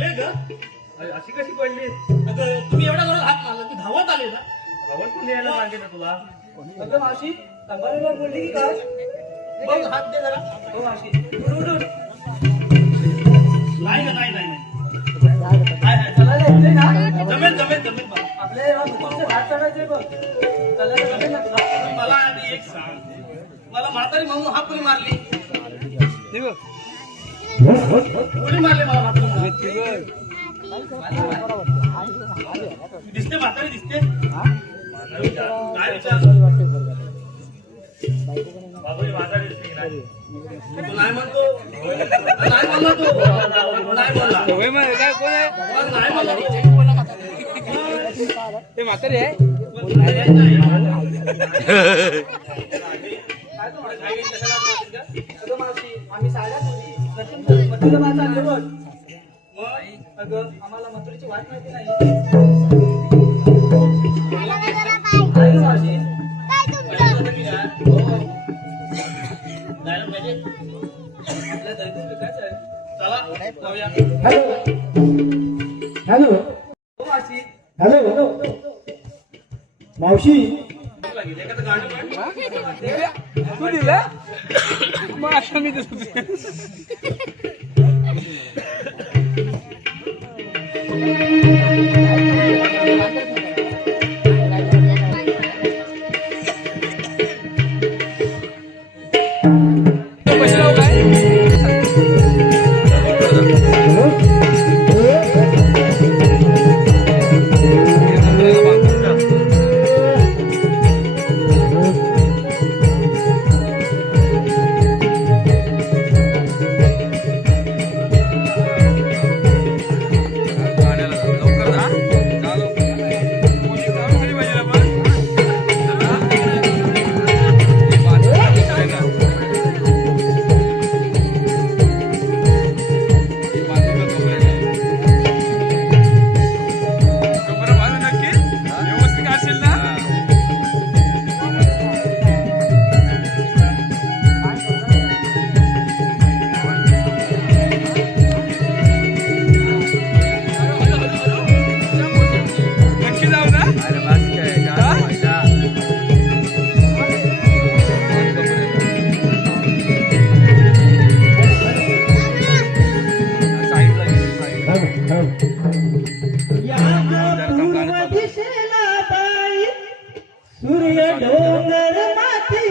अशी कशी पडली? अगं तुम्ही एवढा जोरात हात मारला की धावत आले ना धावत कोण यायला सांगितलं तुला? अगं मावशी संभाजीवर बोलली की काय बघ हात दे जरा हो मावशी उठ, उठ. नाही ना नाही नाही नाही. चलायला येते ना जमेल जमेल जमेल मला. आपल्या या मुलीचं घाट चढायचंय बघ चलायला जमेल ना तुला तुम्ही मला आधी एक सांग मला म्हातारी म्हणून हा कोणी मारली कोणी मारले मला म्हातारी दिसते म्हातारी दिसते काय विचार बाबूजी म्हातारी दिसली की नाही? तू नाही म्हणतो नाही म्हणला तो नाही बोलला मग नाही म्हणला ते म्हातारी आहे अगं मावशी आम्ही साड्या मुली मथुरा माझा बघ अगं आम्हाला मथुरेची वाट माहिती नाही आहे गं मावशी आपल्या दैनिक विकास आहे. चला जाऊया. हॅलो हो मावशी. हॅलो मावशी लागेल एखादं गाणं म्हण. तू दिलं मग आता मी सूर्य डोंगर माथी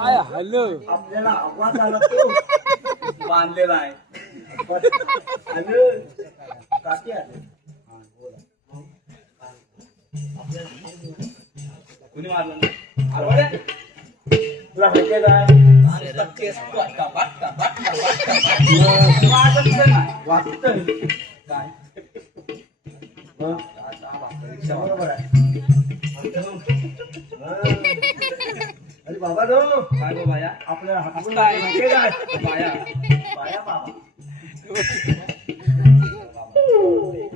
आपल्याला आवाज आला तो बांधलेला आहे काकी आले कुणी मारलं अरे तुला माहितीये काय वाचतोय काय बरोबर आहे अरे बाबा नो काय गो बाया आपल्याला हापून काय? माहितीये काय बाया बाया बाबा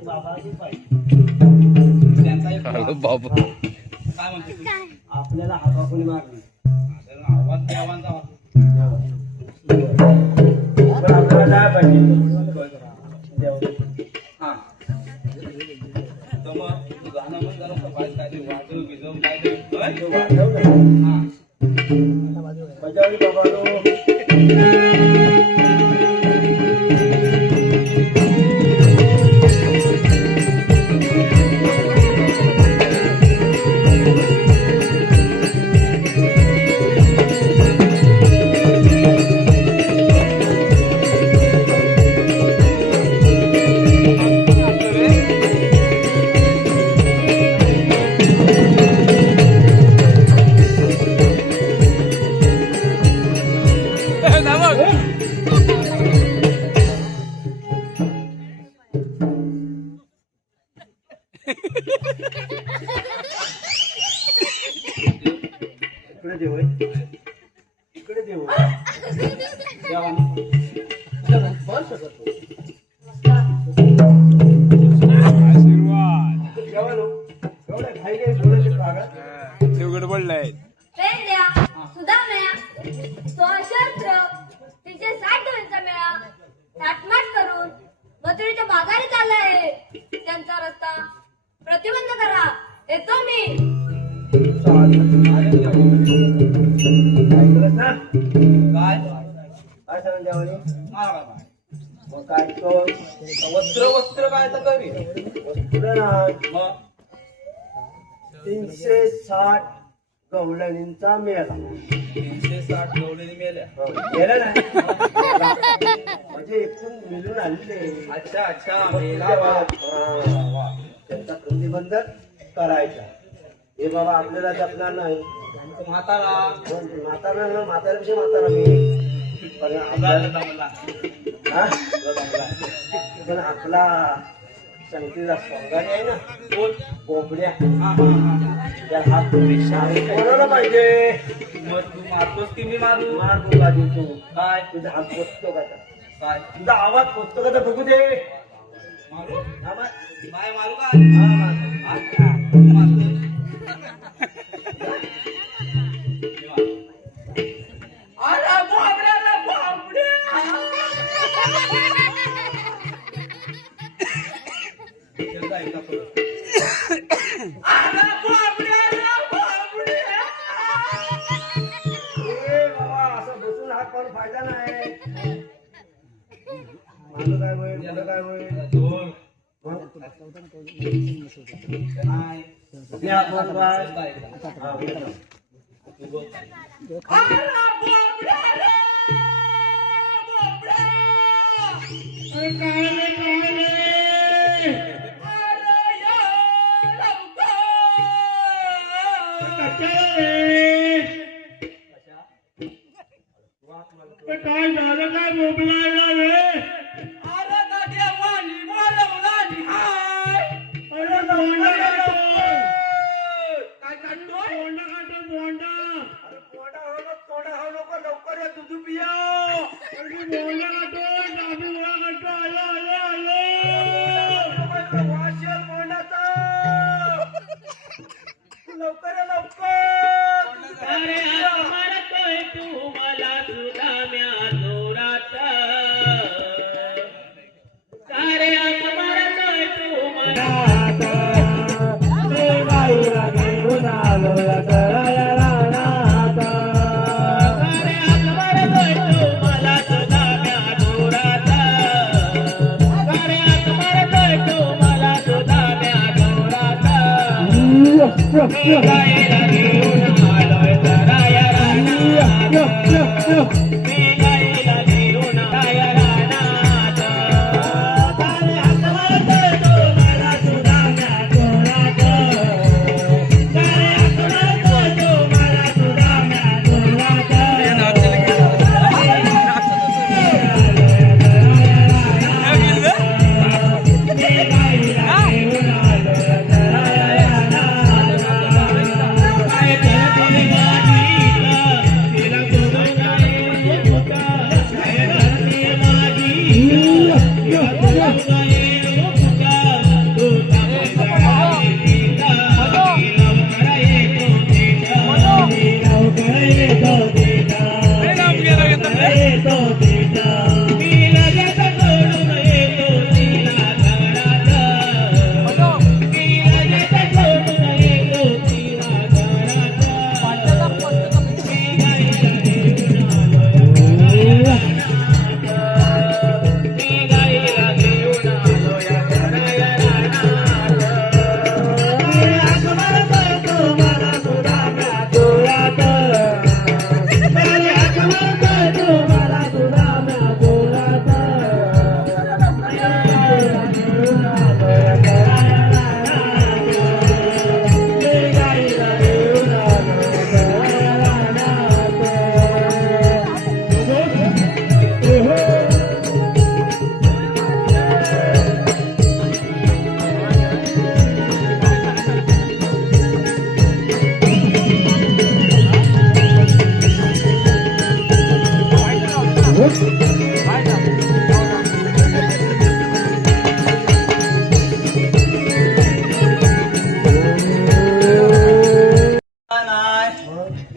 बाबाची पाहिजे त्यांचा एक काय म्हणते तू? आपल्याला हातापुनी मारली आवाज देवांचा पण आपल्याला काय पाहिजे देव हा तर मग तू गाणं मग जरा सफाई काय ते वाजव बिजव काय ते होय? वाजव ना हा बजावली बाबा नो इकडे देव आहे इकडे देव आहे देवाने बस शकतो देवानो एवढ्या घाई घाई बोलायचे कागद प्रेम द्या सुधा मेळा सहस्त्र तिचे 60 डोळ्यांचा मेळा थाटमाट करून मथुरेच्या बाजारी चाललाय त्यांचा रस्ता प्रतिबंध करा येतो मी ऐकलंस ना काय काय सांग देवाने मारा बाय मग काय तो वस्त्र वस्त्र काय तर करी वस्तूला ना मग 360 गवळणींचा मेळा 360 गवळणी मेल्या गेलं ना म्हणजे एकूण मिळून आणले अच्छा अच्छा मेला वा त्यांचा प्रतिबंध करायचा हे बाबा आपल्याला जपणार नाही म्हातारा म्हाताऱ्यापेक्षा म्हातारा मी पण आपला जमला हा? पण आपला संगतीचा सोंगारी आहे ना कोंबड्या त्या हात कोणाला पाहिजे मग तू मारतोस की मी मारू मार तू बाजू तू काय तुझा हात पोचतो का आता? काय तुझा आवाज पोचतो का तर बघू दे मारू आवाज बाय मारू का हा मार हा? मारतोय. अरे बापड्या रे बापड्या एकदा एकदा परत. अरे बापड्या रे बापड्या ए बाबा असं बसून हात पाडून फायदा नाही माझं काय होईल तुझं काय होईल दोन नाही ते हात पाडून बाय. एकदा एकदा हा, होईल. तू बोल. अरे बापड्या रे बापड्या अरे काय रे अरे या लवकर काय झालं काय बोबलायला रे अरे का देवानी बोलवला निहाय अरे बोंडा काय काढतोय अरे पोटा हो नको लवकर या दुधू पिया वाशेल बोंडाचा लवकर या, लवकर अरे हात मारतोय तू मला सुद्धा म्या जोरात अरे हात मारतोय तू मला अरे हात मारतोय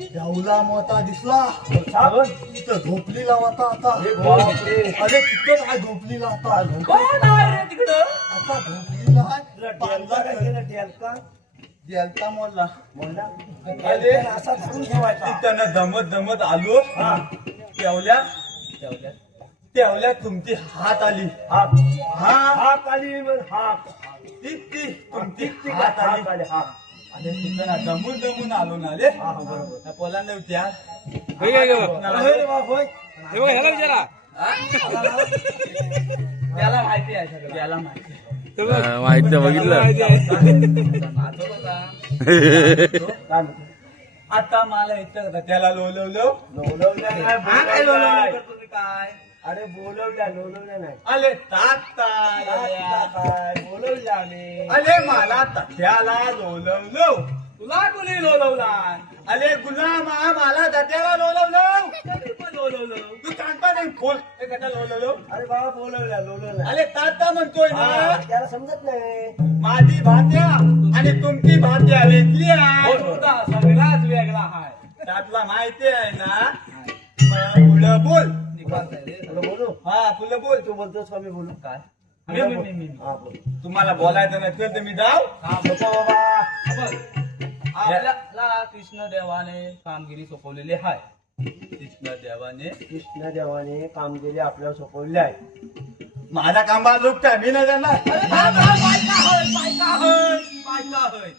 जाऊला मोठा दिसला तिथं झोपलीला होता आता अरे तिथं काय झोपलीला आता आता झोपलीला गेलता मोडला अरे असा धरून ठेवायचा त्यानं दमत दमत आलो तेवल्या तुमची हात आली हात आली ती तुमची हात आली अरे तिथं ना दमून आलो ना रे पोला नव्हत्या त्याला माहिती आहे सगळं त्याला माहिती बघितलं आता मला इथं त्याला लोलवलं काय अरे बोलवल्या लोलवल्या नाही अरे तात्ता बोलवल्या आले अरे मला तथ्याला लोलवलो तुला कोणी लोलवला अरे गुलामा मला तथ्याला लोलवलो तू कांता नाही बोल कथा लोलवलो अरे बाबा बोलवल्या अरे तात्ता म्हणतोय ना त्याला समजत नाही माझी भात्या आणि तुमची भात्या वेगळी आहे सगळाच वेगळा आहे त्यातला माहिती आहे ना पुढं बोल बोलू हा पुढं बोल तू बोलतोस का मी बोलू काय हा बोल तुम्हाला बोलायचं नसेल तर मी जाऊ बाबा आपल्याला कृष्णदेवाने कामगिरी सोपवलेली आहे कृष्णदेवाने कामगिरी आपल्याला सोपवली आहे माझा कांबा लुकताय मी नाही जाणार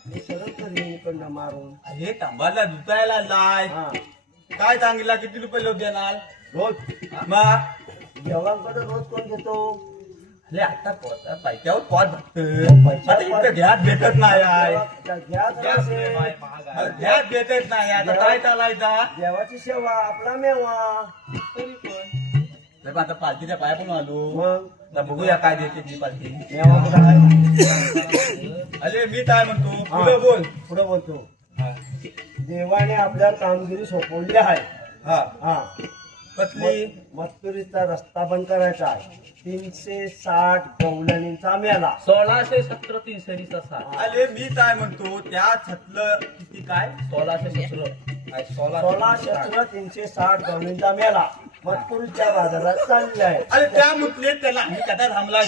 मी सरळ करीन इकडनं मारून हे तांबाला दुतायला लाय हा काय सांगितला किती रुपये लोक देणार रोज मग देवांकडे रोज कोण घेतो अरे आता पैशावर पॉट बघत आता इथं घ्यात भेटत नाही आहे घ्यात भेटत नाही आता काय चालायचा देवाची सेवा आपला मेवा तरी पण आता पालखीच्या पाया पण आलो मग आता बघूया काय देते ती पालखी मेवा कुठं आहे अरे मी काय म्हणतो पुढं बोल पुढं बोलतो देवाने आपल्या कामगिरी सोपवली आहे हा हा कसली मत्तुरीचा रस्ता बंद करायचा आहे 360 गवळणींचा मेला 1617 360 अरे मी काय म्हणतो त्या छतलं किती काय 1617 360 गवळणींचा मेला मत्तुरीच्या बाजारात चालले आहे अरे त्या मुतले त्याला मी कथा थांबला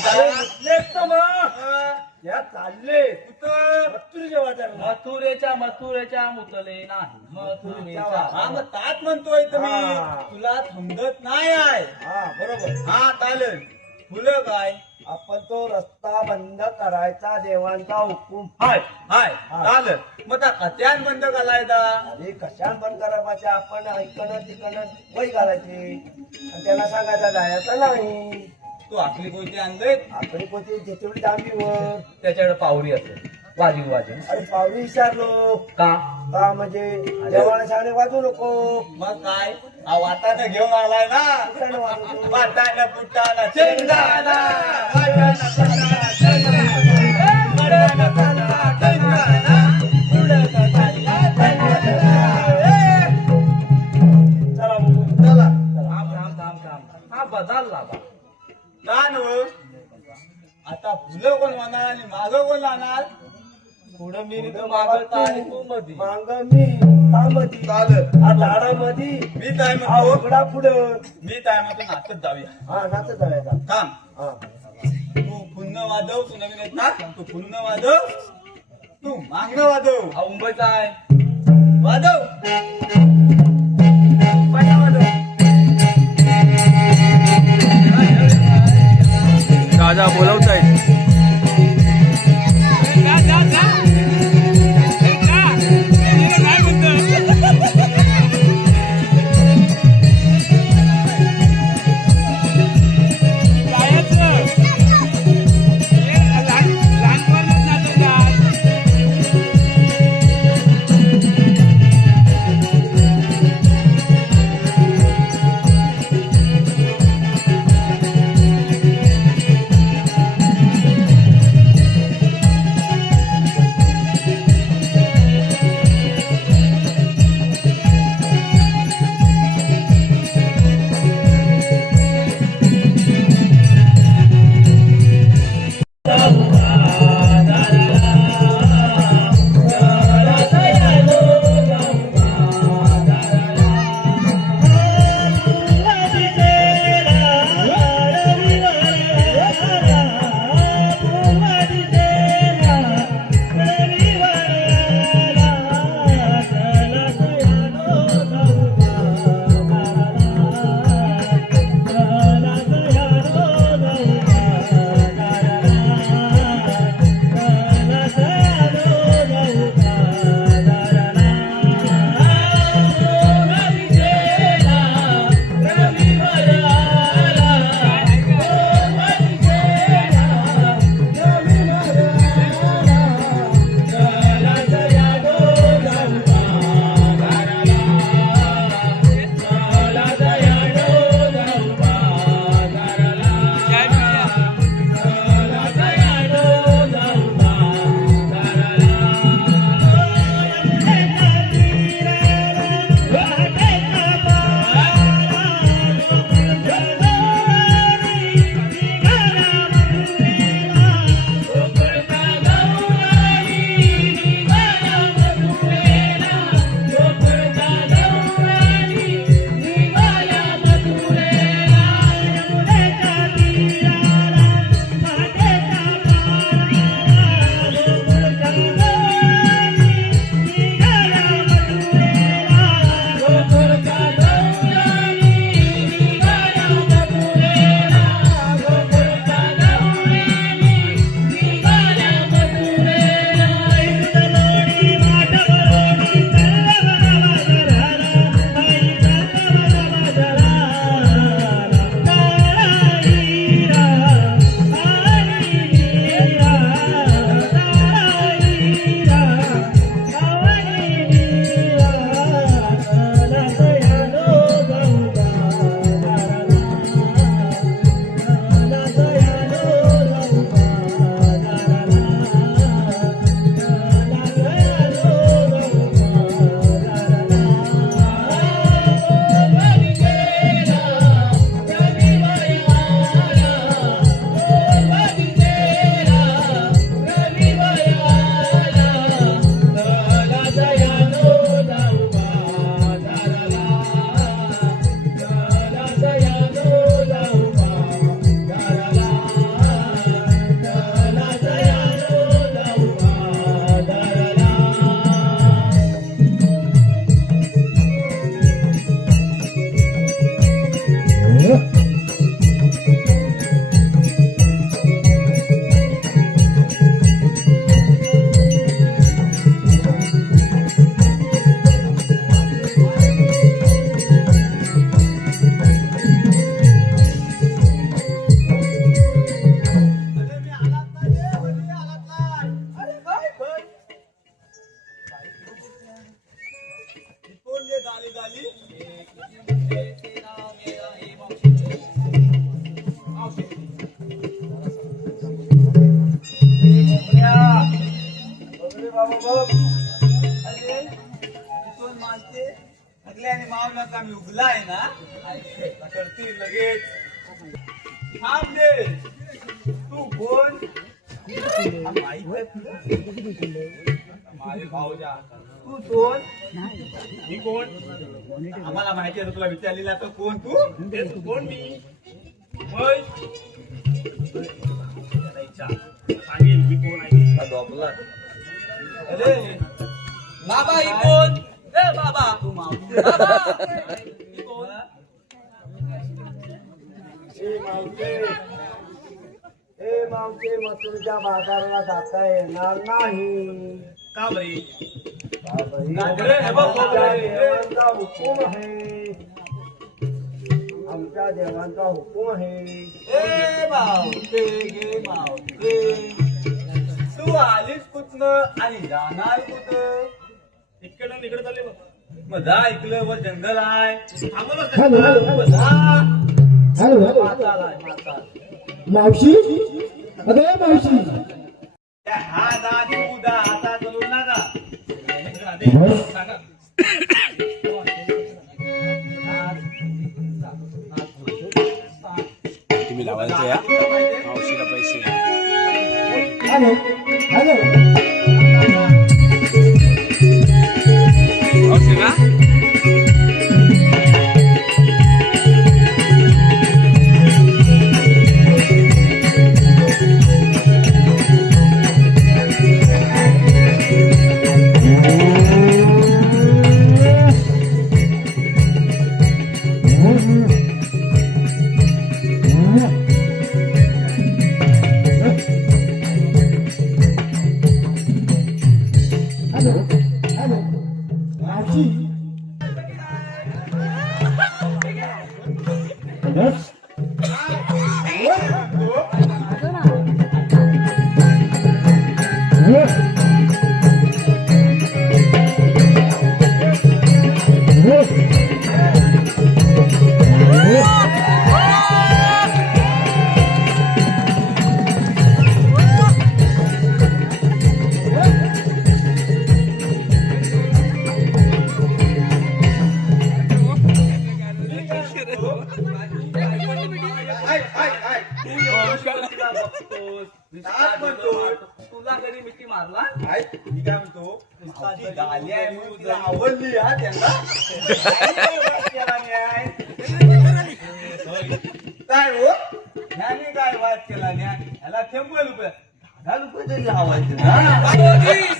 या चालले कुठं मत्तुरीच्या बाजारात मथुरेच्या मुतले नाही मथुरेच्या. हा मग तात म्हणतोय तुम्ही हा. तुला थांबत नाही आहे हा बरोबर हा चालेल फुलं काय आपण तो रस्ता बंद करायचा देवांचा हुकूम हाय हाय चालेल मग त्या कत्यान बंद घालायचा अरे कशाला बंद करायचं आपण ऐकणं तिकडं वही घालायची आणि त्याला सांगायचा जायचं नाही तू आपली कोणती आणलंय आपली पोती जेवढी दांबीवर त्याच्याकडे पावरी असेल वाजू वाजू अरे पावरी विचारलो का का म्हणजे देवाने सांगणे वाजू नको मग काय हा वाटाणा घेऊन आलाय ना कुठं वाजवतो वाटाणा फुटाणा शेंगाणा वाटाणा फुटाणा शेंगाणा वाटाणा फुटाणा शेंगाणा उडत चालला चला बघू. चला थांब हा बदलला बा लहान हो आता फुलं कोण होणार आणि मागं कोण लावणार पुढं मी मागं आणि तू मधी मांग मी तामधी चालत आ झाडामधी मी काय आ म्हणतो उघडा पुढं मी काय म्हणतो नाचत जाऊया हा नाचत जायचा थांब हा तू पुन्हा वाजव तू नवीन येत ना तू पुन्हा वाजव तू मांग वाजव हा मुंबईचा आहे वाजव पहिला वाजव राजा बोलवताय अरे दोन माणसे सगळ्यांनी माव नका मी उगला आहे ना करतील लगेच थांब दे तू कोण माझे भाऊजा तू कोण मी कोण आम्हाला माहिती आहे तुला विचारलेला तर कोण तू तेच कोण मी होय सांगेल मी कोण आहे अरे बाबा ही कोण ए बाबा तू बाबा ही कोण हे मावशे मथुरच्या बाजाराला जाता येणार नाही का बरे आमच्या देवांचा हुकूम आहे आमच्या देवांचा हुकूम आहे ए मावते गे मावते तू आलीस कुठनं आणि जाणार कुठं इकडून इकडे चालले बघ मग जा ऐकलं वर जंगल आहे थांबलो हॅलो हॅलो जा हॅलो हॅलो माताल आहे माताल मावशी अरे मावशी त्या हा दा तू दा आता चलू नका सांगा तुम्ही लावायचं या मावशीला पैसे हॅलो हॅलो मावशी ना हॅलो हॅलो मावशी बस तुला कधी मिठी मारला मी काय म्हणतो गाली आहे म्हणून तुला आवडली हा त्यांना काय हो ह्याने काय वाद केला न्या ह्याला 100 रुपये 10 रुपये तरी लावायचे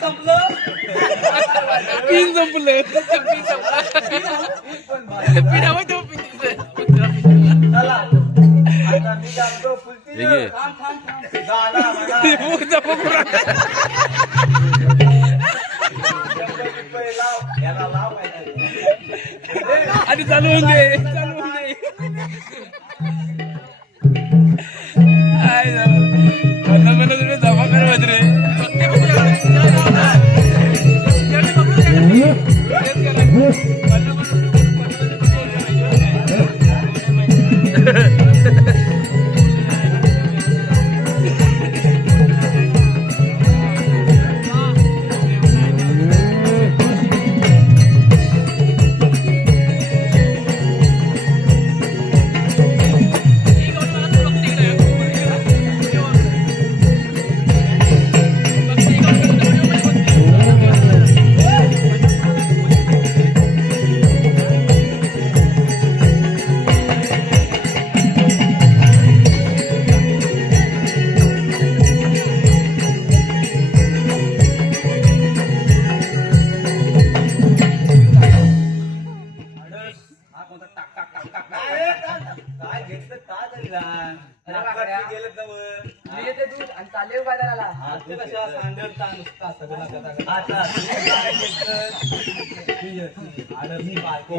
संपलं पिन संपले चला आता मी जातो फुलती गाणं लाव याला लाव आणि चालू होऊन दे चालू होऊन दे काय झालं 50 रुपये जमा कर रे काय घेतलं का तरीला गेलं जवळ मी येते दूध आणि चालले बाजाराला ते कशा सांगल का नुसता सगळं आता काय घेतलं आडमी बायको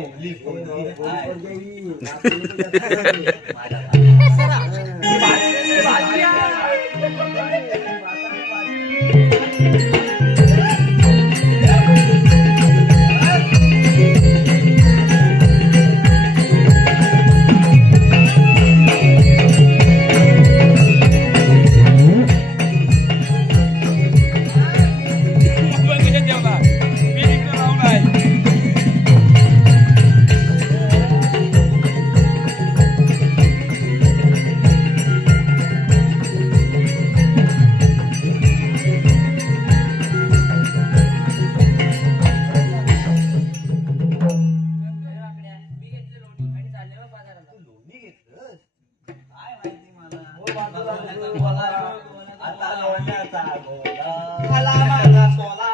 आला माझा सोला.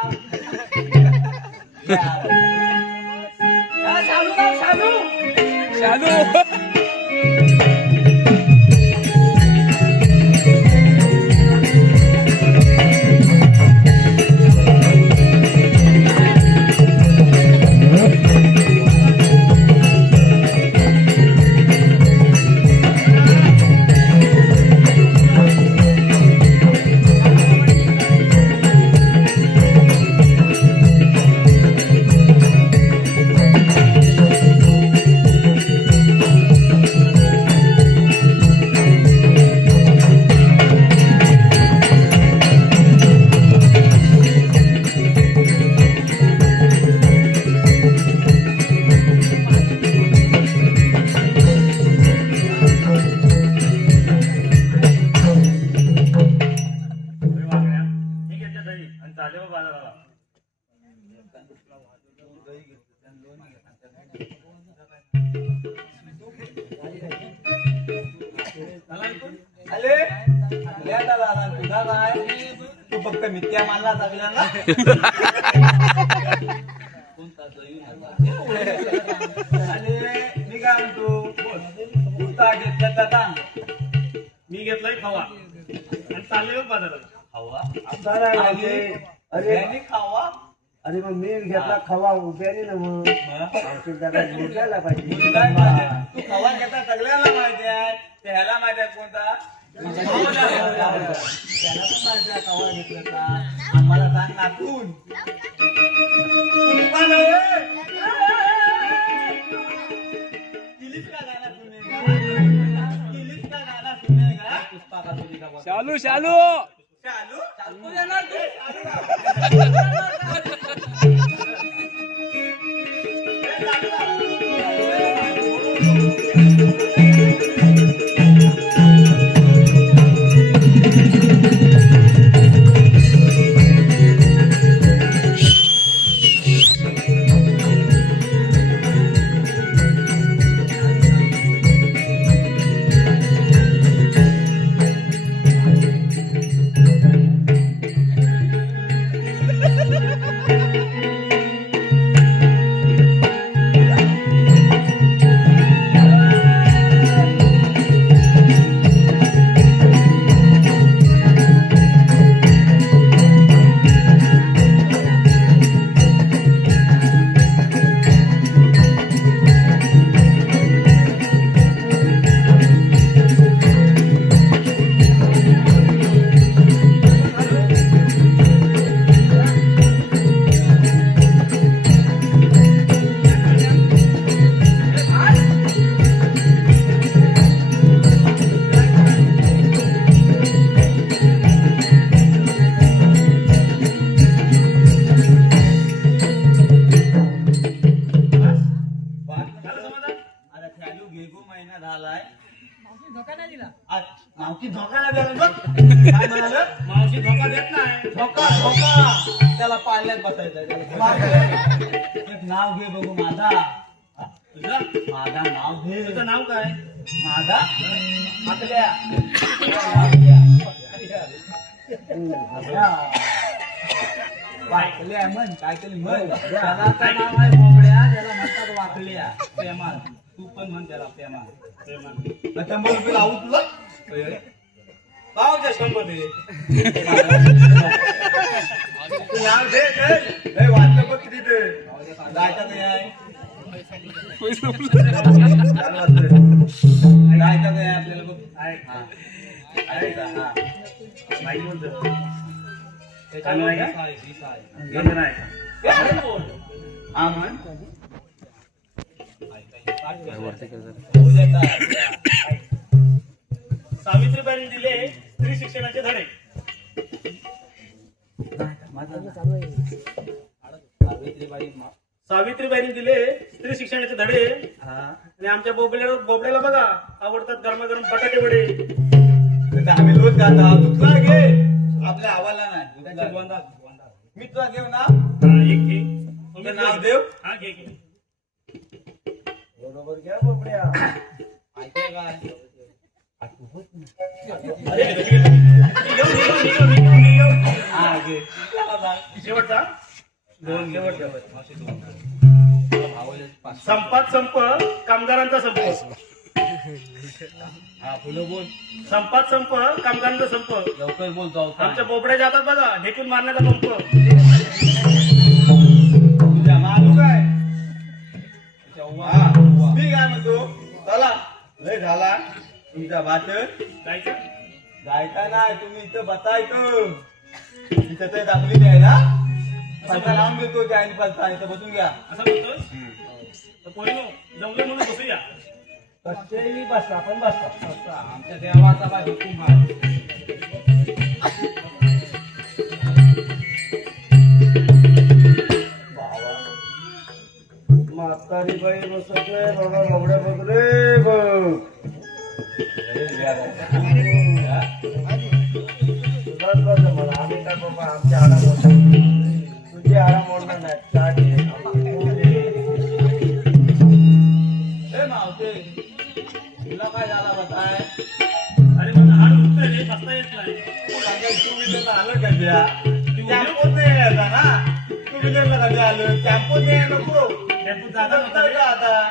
शालू राव, शालू. अरे लेट आला तुझा काय तू फक्त मिथ्या मानला सगळ्यांना. अरे मी काय म्हणतो कुर्ता घेतला दादा मी घेतलाय खावा आणि चालले बाजारात. खावा असा नाही पाहिजे. अरे यांनी खावा अरे मग मी घेतला खवा उभ्याने ना मग औषध दादा मोजायला पाहिजे. काय माहिती? तू खावा घेता सगळ्यांना माहिती आहे त्याला माहिती आहे कोणता त्याला पण माहिती आहे खावा घेतला आम्हाला सांग नातून शालू शालू चालू येणार तू मावशी धोका नाही द्यायला बघ. काय म्हणाल मावशी धोका देत नाही. धोका धोका त्याला पाळण्यात बसायचं एक नाव घे बघू माझा तुझं माझा नाव घे तुझं नाव काय? माझा आकल्या वाकल्या म्हण काहीतरी म्हण त्याला काय नाव आहे बोबड्या त्याला म्हणतात वाकल्या प्रेमान तू पण म्हण त्याला प्रेमान 100 रुपये लावू तुला पावच्या 100 दे तू नाव दे दे वाटलं बघ किती ते जायचं नाही आहे जायचं नाही आपल्याला बघ आहे का हा बाई बोलतो ते चालू आहे का? घेणं नाही हा म्हण सावित्रीबाईंनी दिले स्त्री शिक्षणाचे धडे. सावित्रीबाईंनी दिले स्त्री शिक्षणाचे धडे आणि आमच्या बोबड्याला बघा आवडतात गरमागरम बटाटे वडे. आम्ही रोज गाता तुला घे आपल्या आवाला नाही मी तुला घेऊ ना एक घे. तुझं नाव देव हा घे घे. बरोबर घ्या बोबड्या. ऐकलं काय अरे, निघव, निघव, निघव, निघव, निघव. हा घे संपात संप कामगारांचा संप हा फुलं बोल संपात संप कामगारांचा संप लवकर बोलतो आमच्या बोबड्या जातात बघा ढेकून मारण्याचा पंप तुझ्या मालू काय हा, मी काय म्हणतो चला लय झाला तुमचा भाषण जायचं जायचा नाही तुम्ही इथं बसायचं इथं ते दाखली नाही ना पंचा लावून देतो त्या पाच इथं बसून घ्या असं म्हणतोय तर पोरीनो जमलं म्हणून बसूया कसेही बस आपण बसतो आमच्या देवाचा काय हुकूम आहे म्हातारी बाई बसत नाही बाबा बाबड्या बघ रे बघ बस बस मला आम्ही काय बाबा आमच्या आडा मोडणार तुझी आडा मोडणार नाही चाट घे. ए मावते तुला काय झाला बताय अरे मला हाड दुखतोय रे बसता येत नाही टू व्हीलरला आलं का द्या कॅम्पोत नाही यायचा ना टू व्हीलरला कधी आलं कॅम्पोत नाही नको टेम्पो जागा होता रे आता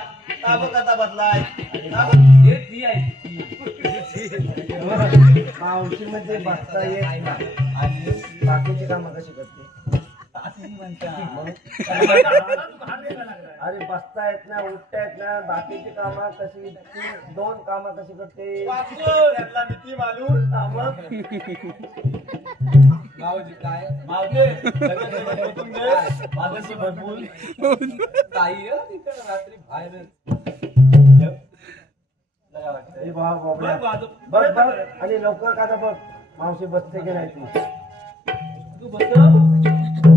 ताबा कथा बसलाय मावशी म्हणजे बसता येत नाही आणि बाकीची कामं कशी करते अरे बसता येत नाही उठता येत नाही बाकीची कामं कशी ती दोन कामं कशी करते त्यातला भीती मालून मावजी काय मावते बसून घे माझ्याशी भरपूर ताई रात्री बाहेर ए बाबा बाबड्या. बघ बघ आणि लवकर का बघ मावशी बसते की नाही ती तू बस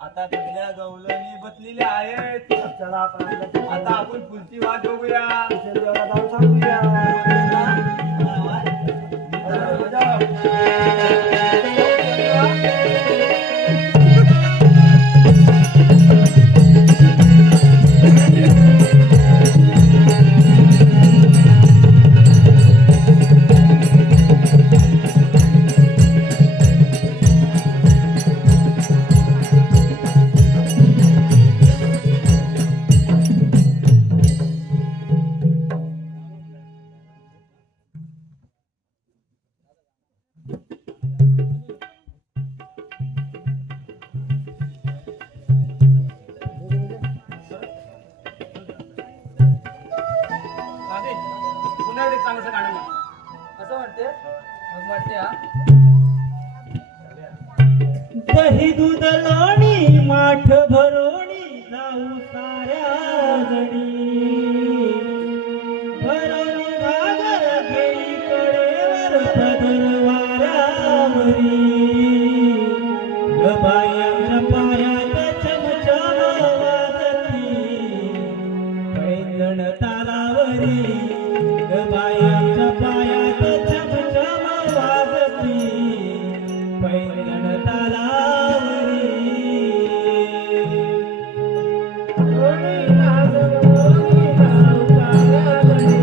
आता सगळ्या गवलणी बसलेल्या आहेत चला आपण आपल्या आता आपण पुढची वाट बघूया किशनदेवाला जाऊन सांगूया पुन्हा एकदा चांगलं गाणं म्हण. असं म्हणते मग म्हणते हा दही दूध लोणी माठ भरोणी जाऊ साऱ्या जणी भरोणी घागर घेई कडेवर पदर वाऱ्यावरी बायांच्या पायात चमचम वाजती पैंजण तालावरी बायांच्या पायात चमचम वाजती पैंजण तालावरी रोणी नाग रोणी नाव काळ्यावरी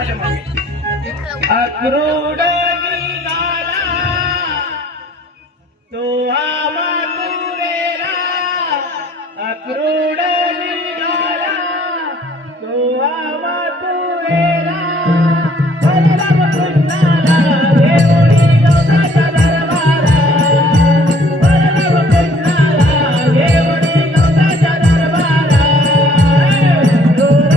माझ्या मागे अक्रोड निघाला तो आवा तुरेला अक्रोड निघाला तो आवा तुरेला हरे राम कृष्णाला देवळी गवताच्या दरबारा हरे राम कृष्णाला देवळी गवताच्या दरबारा अक्रोड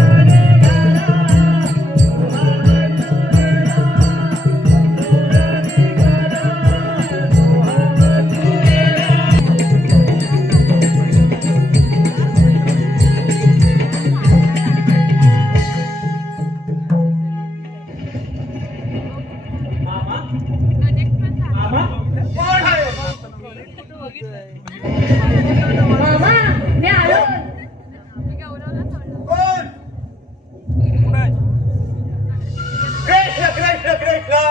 मामा मामा कोण आहे मामा मी आलो कोण कृष्ण कृष्ण कृष्ण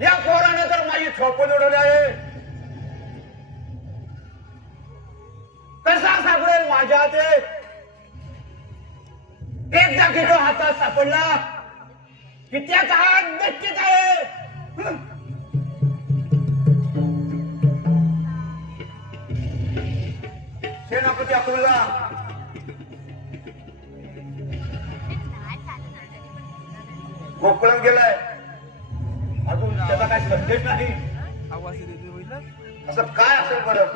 या पोरानं तर माझी झोपत उडवली आहे कसा सापडेल माझ्या ते एकदा की तो हातात सापडला की त्याचा हात नक्कीच आहे सेनापती अकलूला गोकुळात गेलाय अजून त्याचा काय संदेश नाही असं काय असेल बरं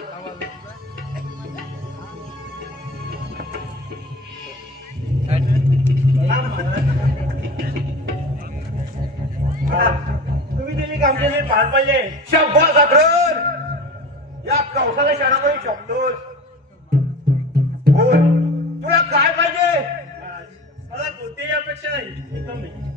तुम्ही दिली काम केली पार पाहिजे शब्बास अग्रर या कौसाला क्षणामध्ये शब्दोस बोल तुला काय पाहिजे मला कोणतीही अपेक्षा नाही एकदम नाही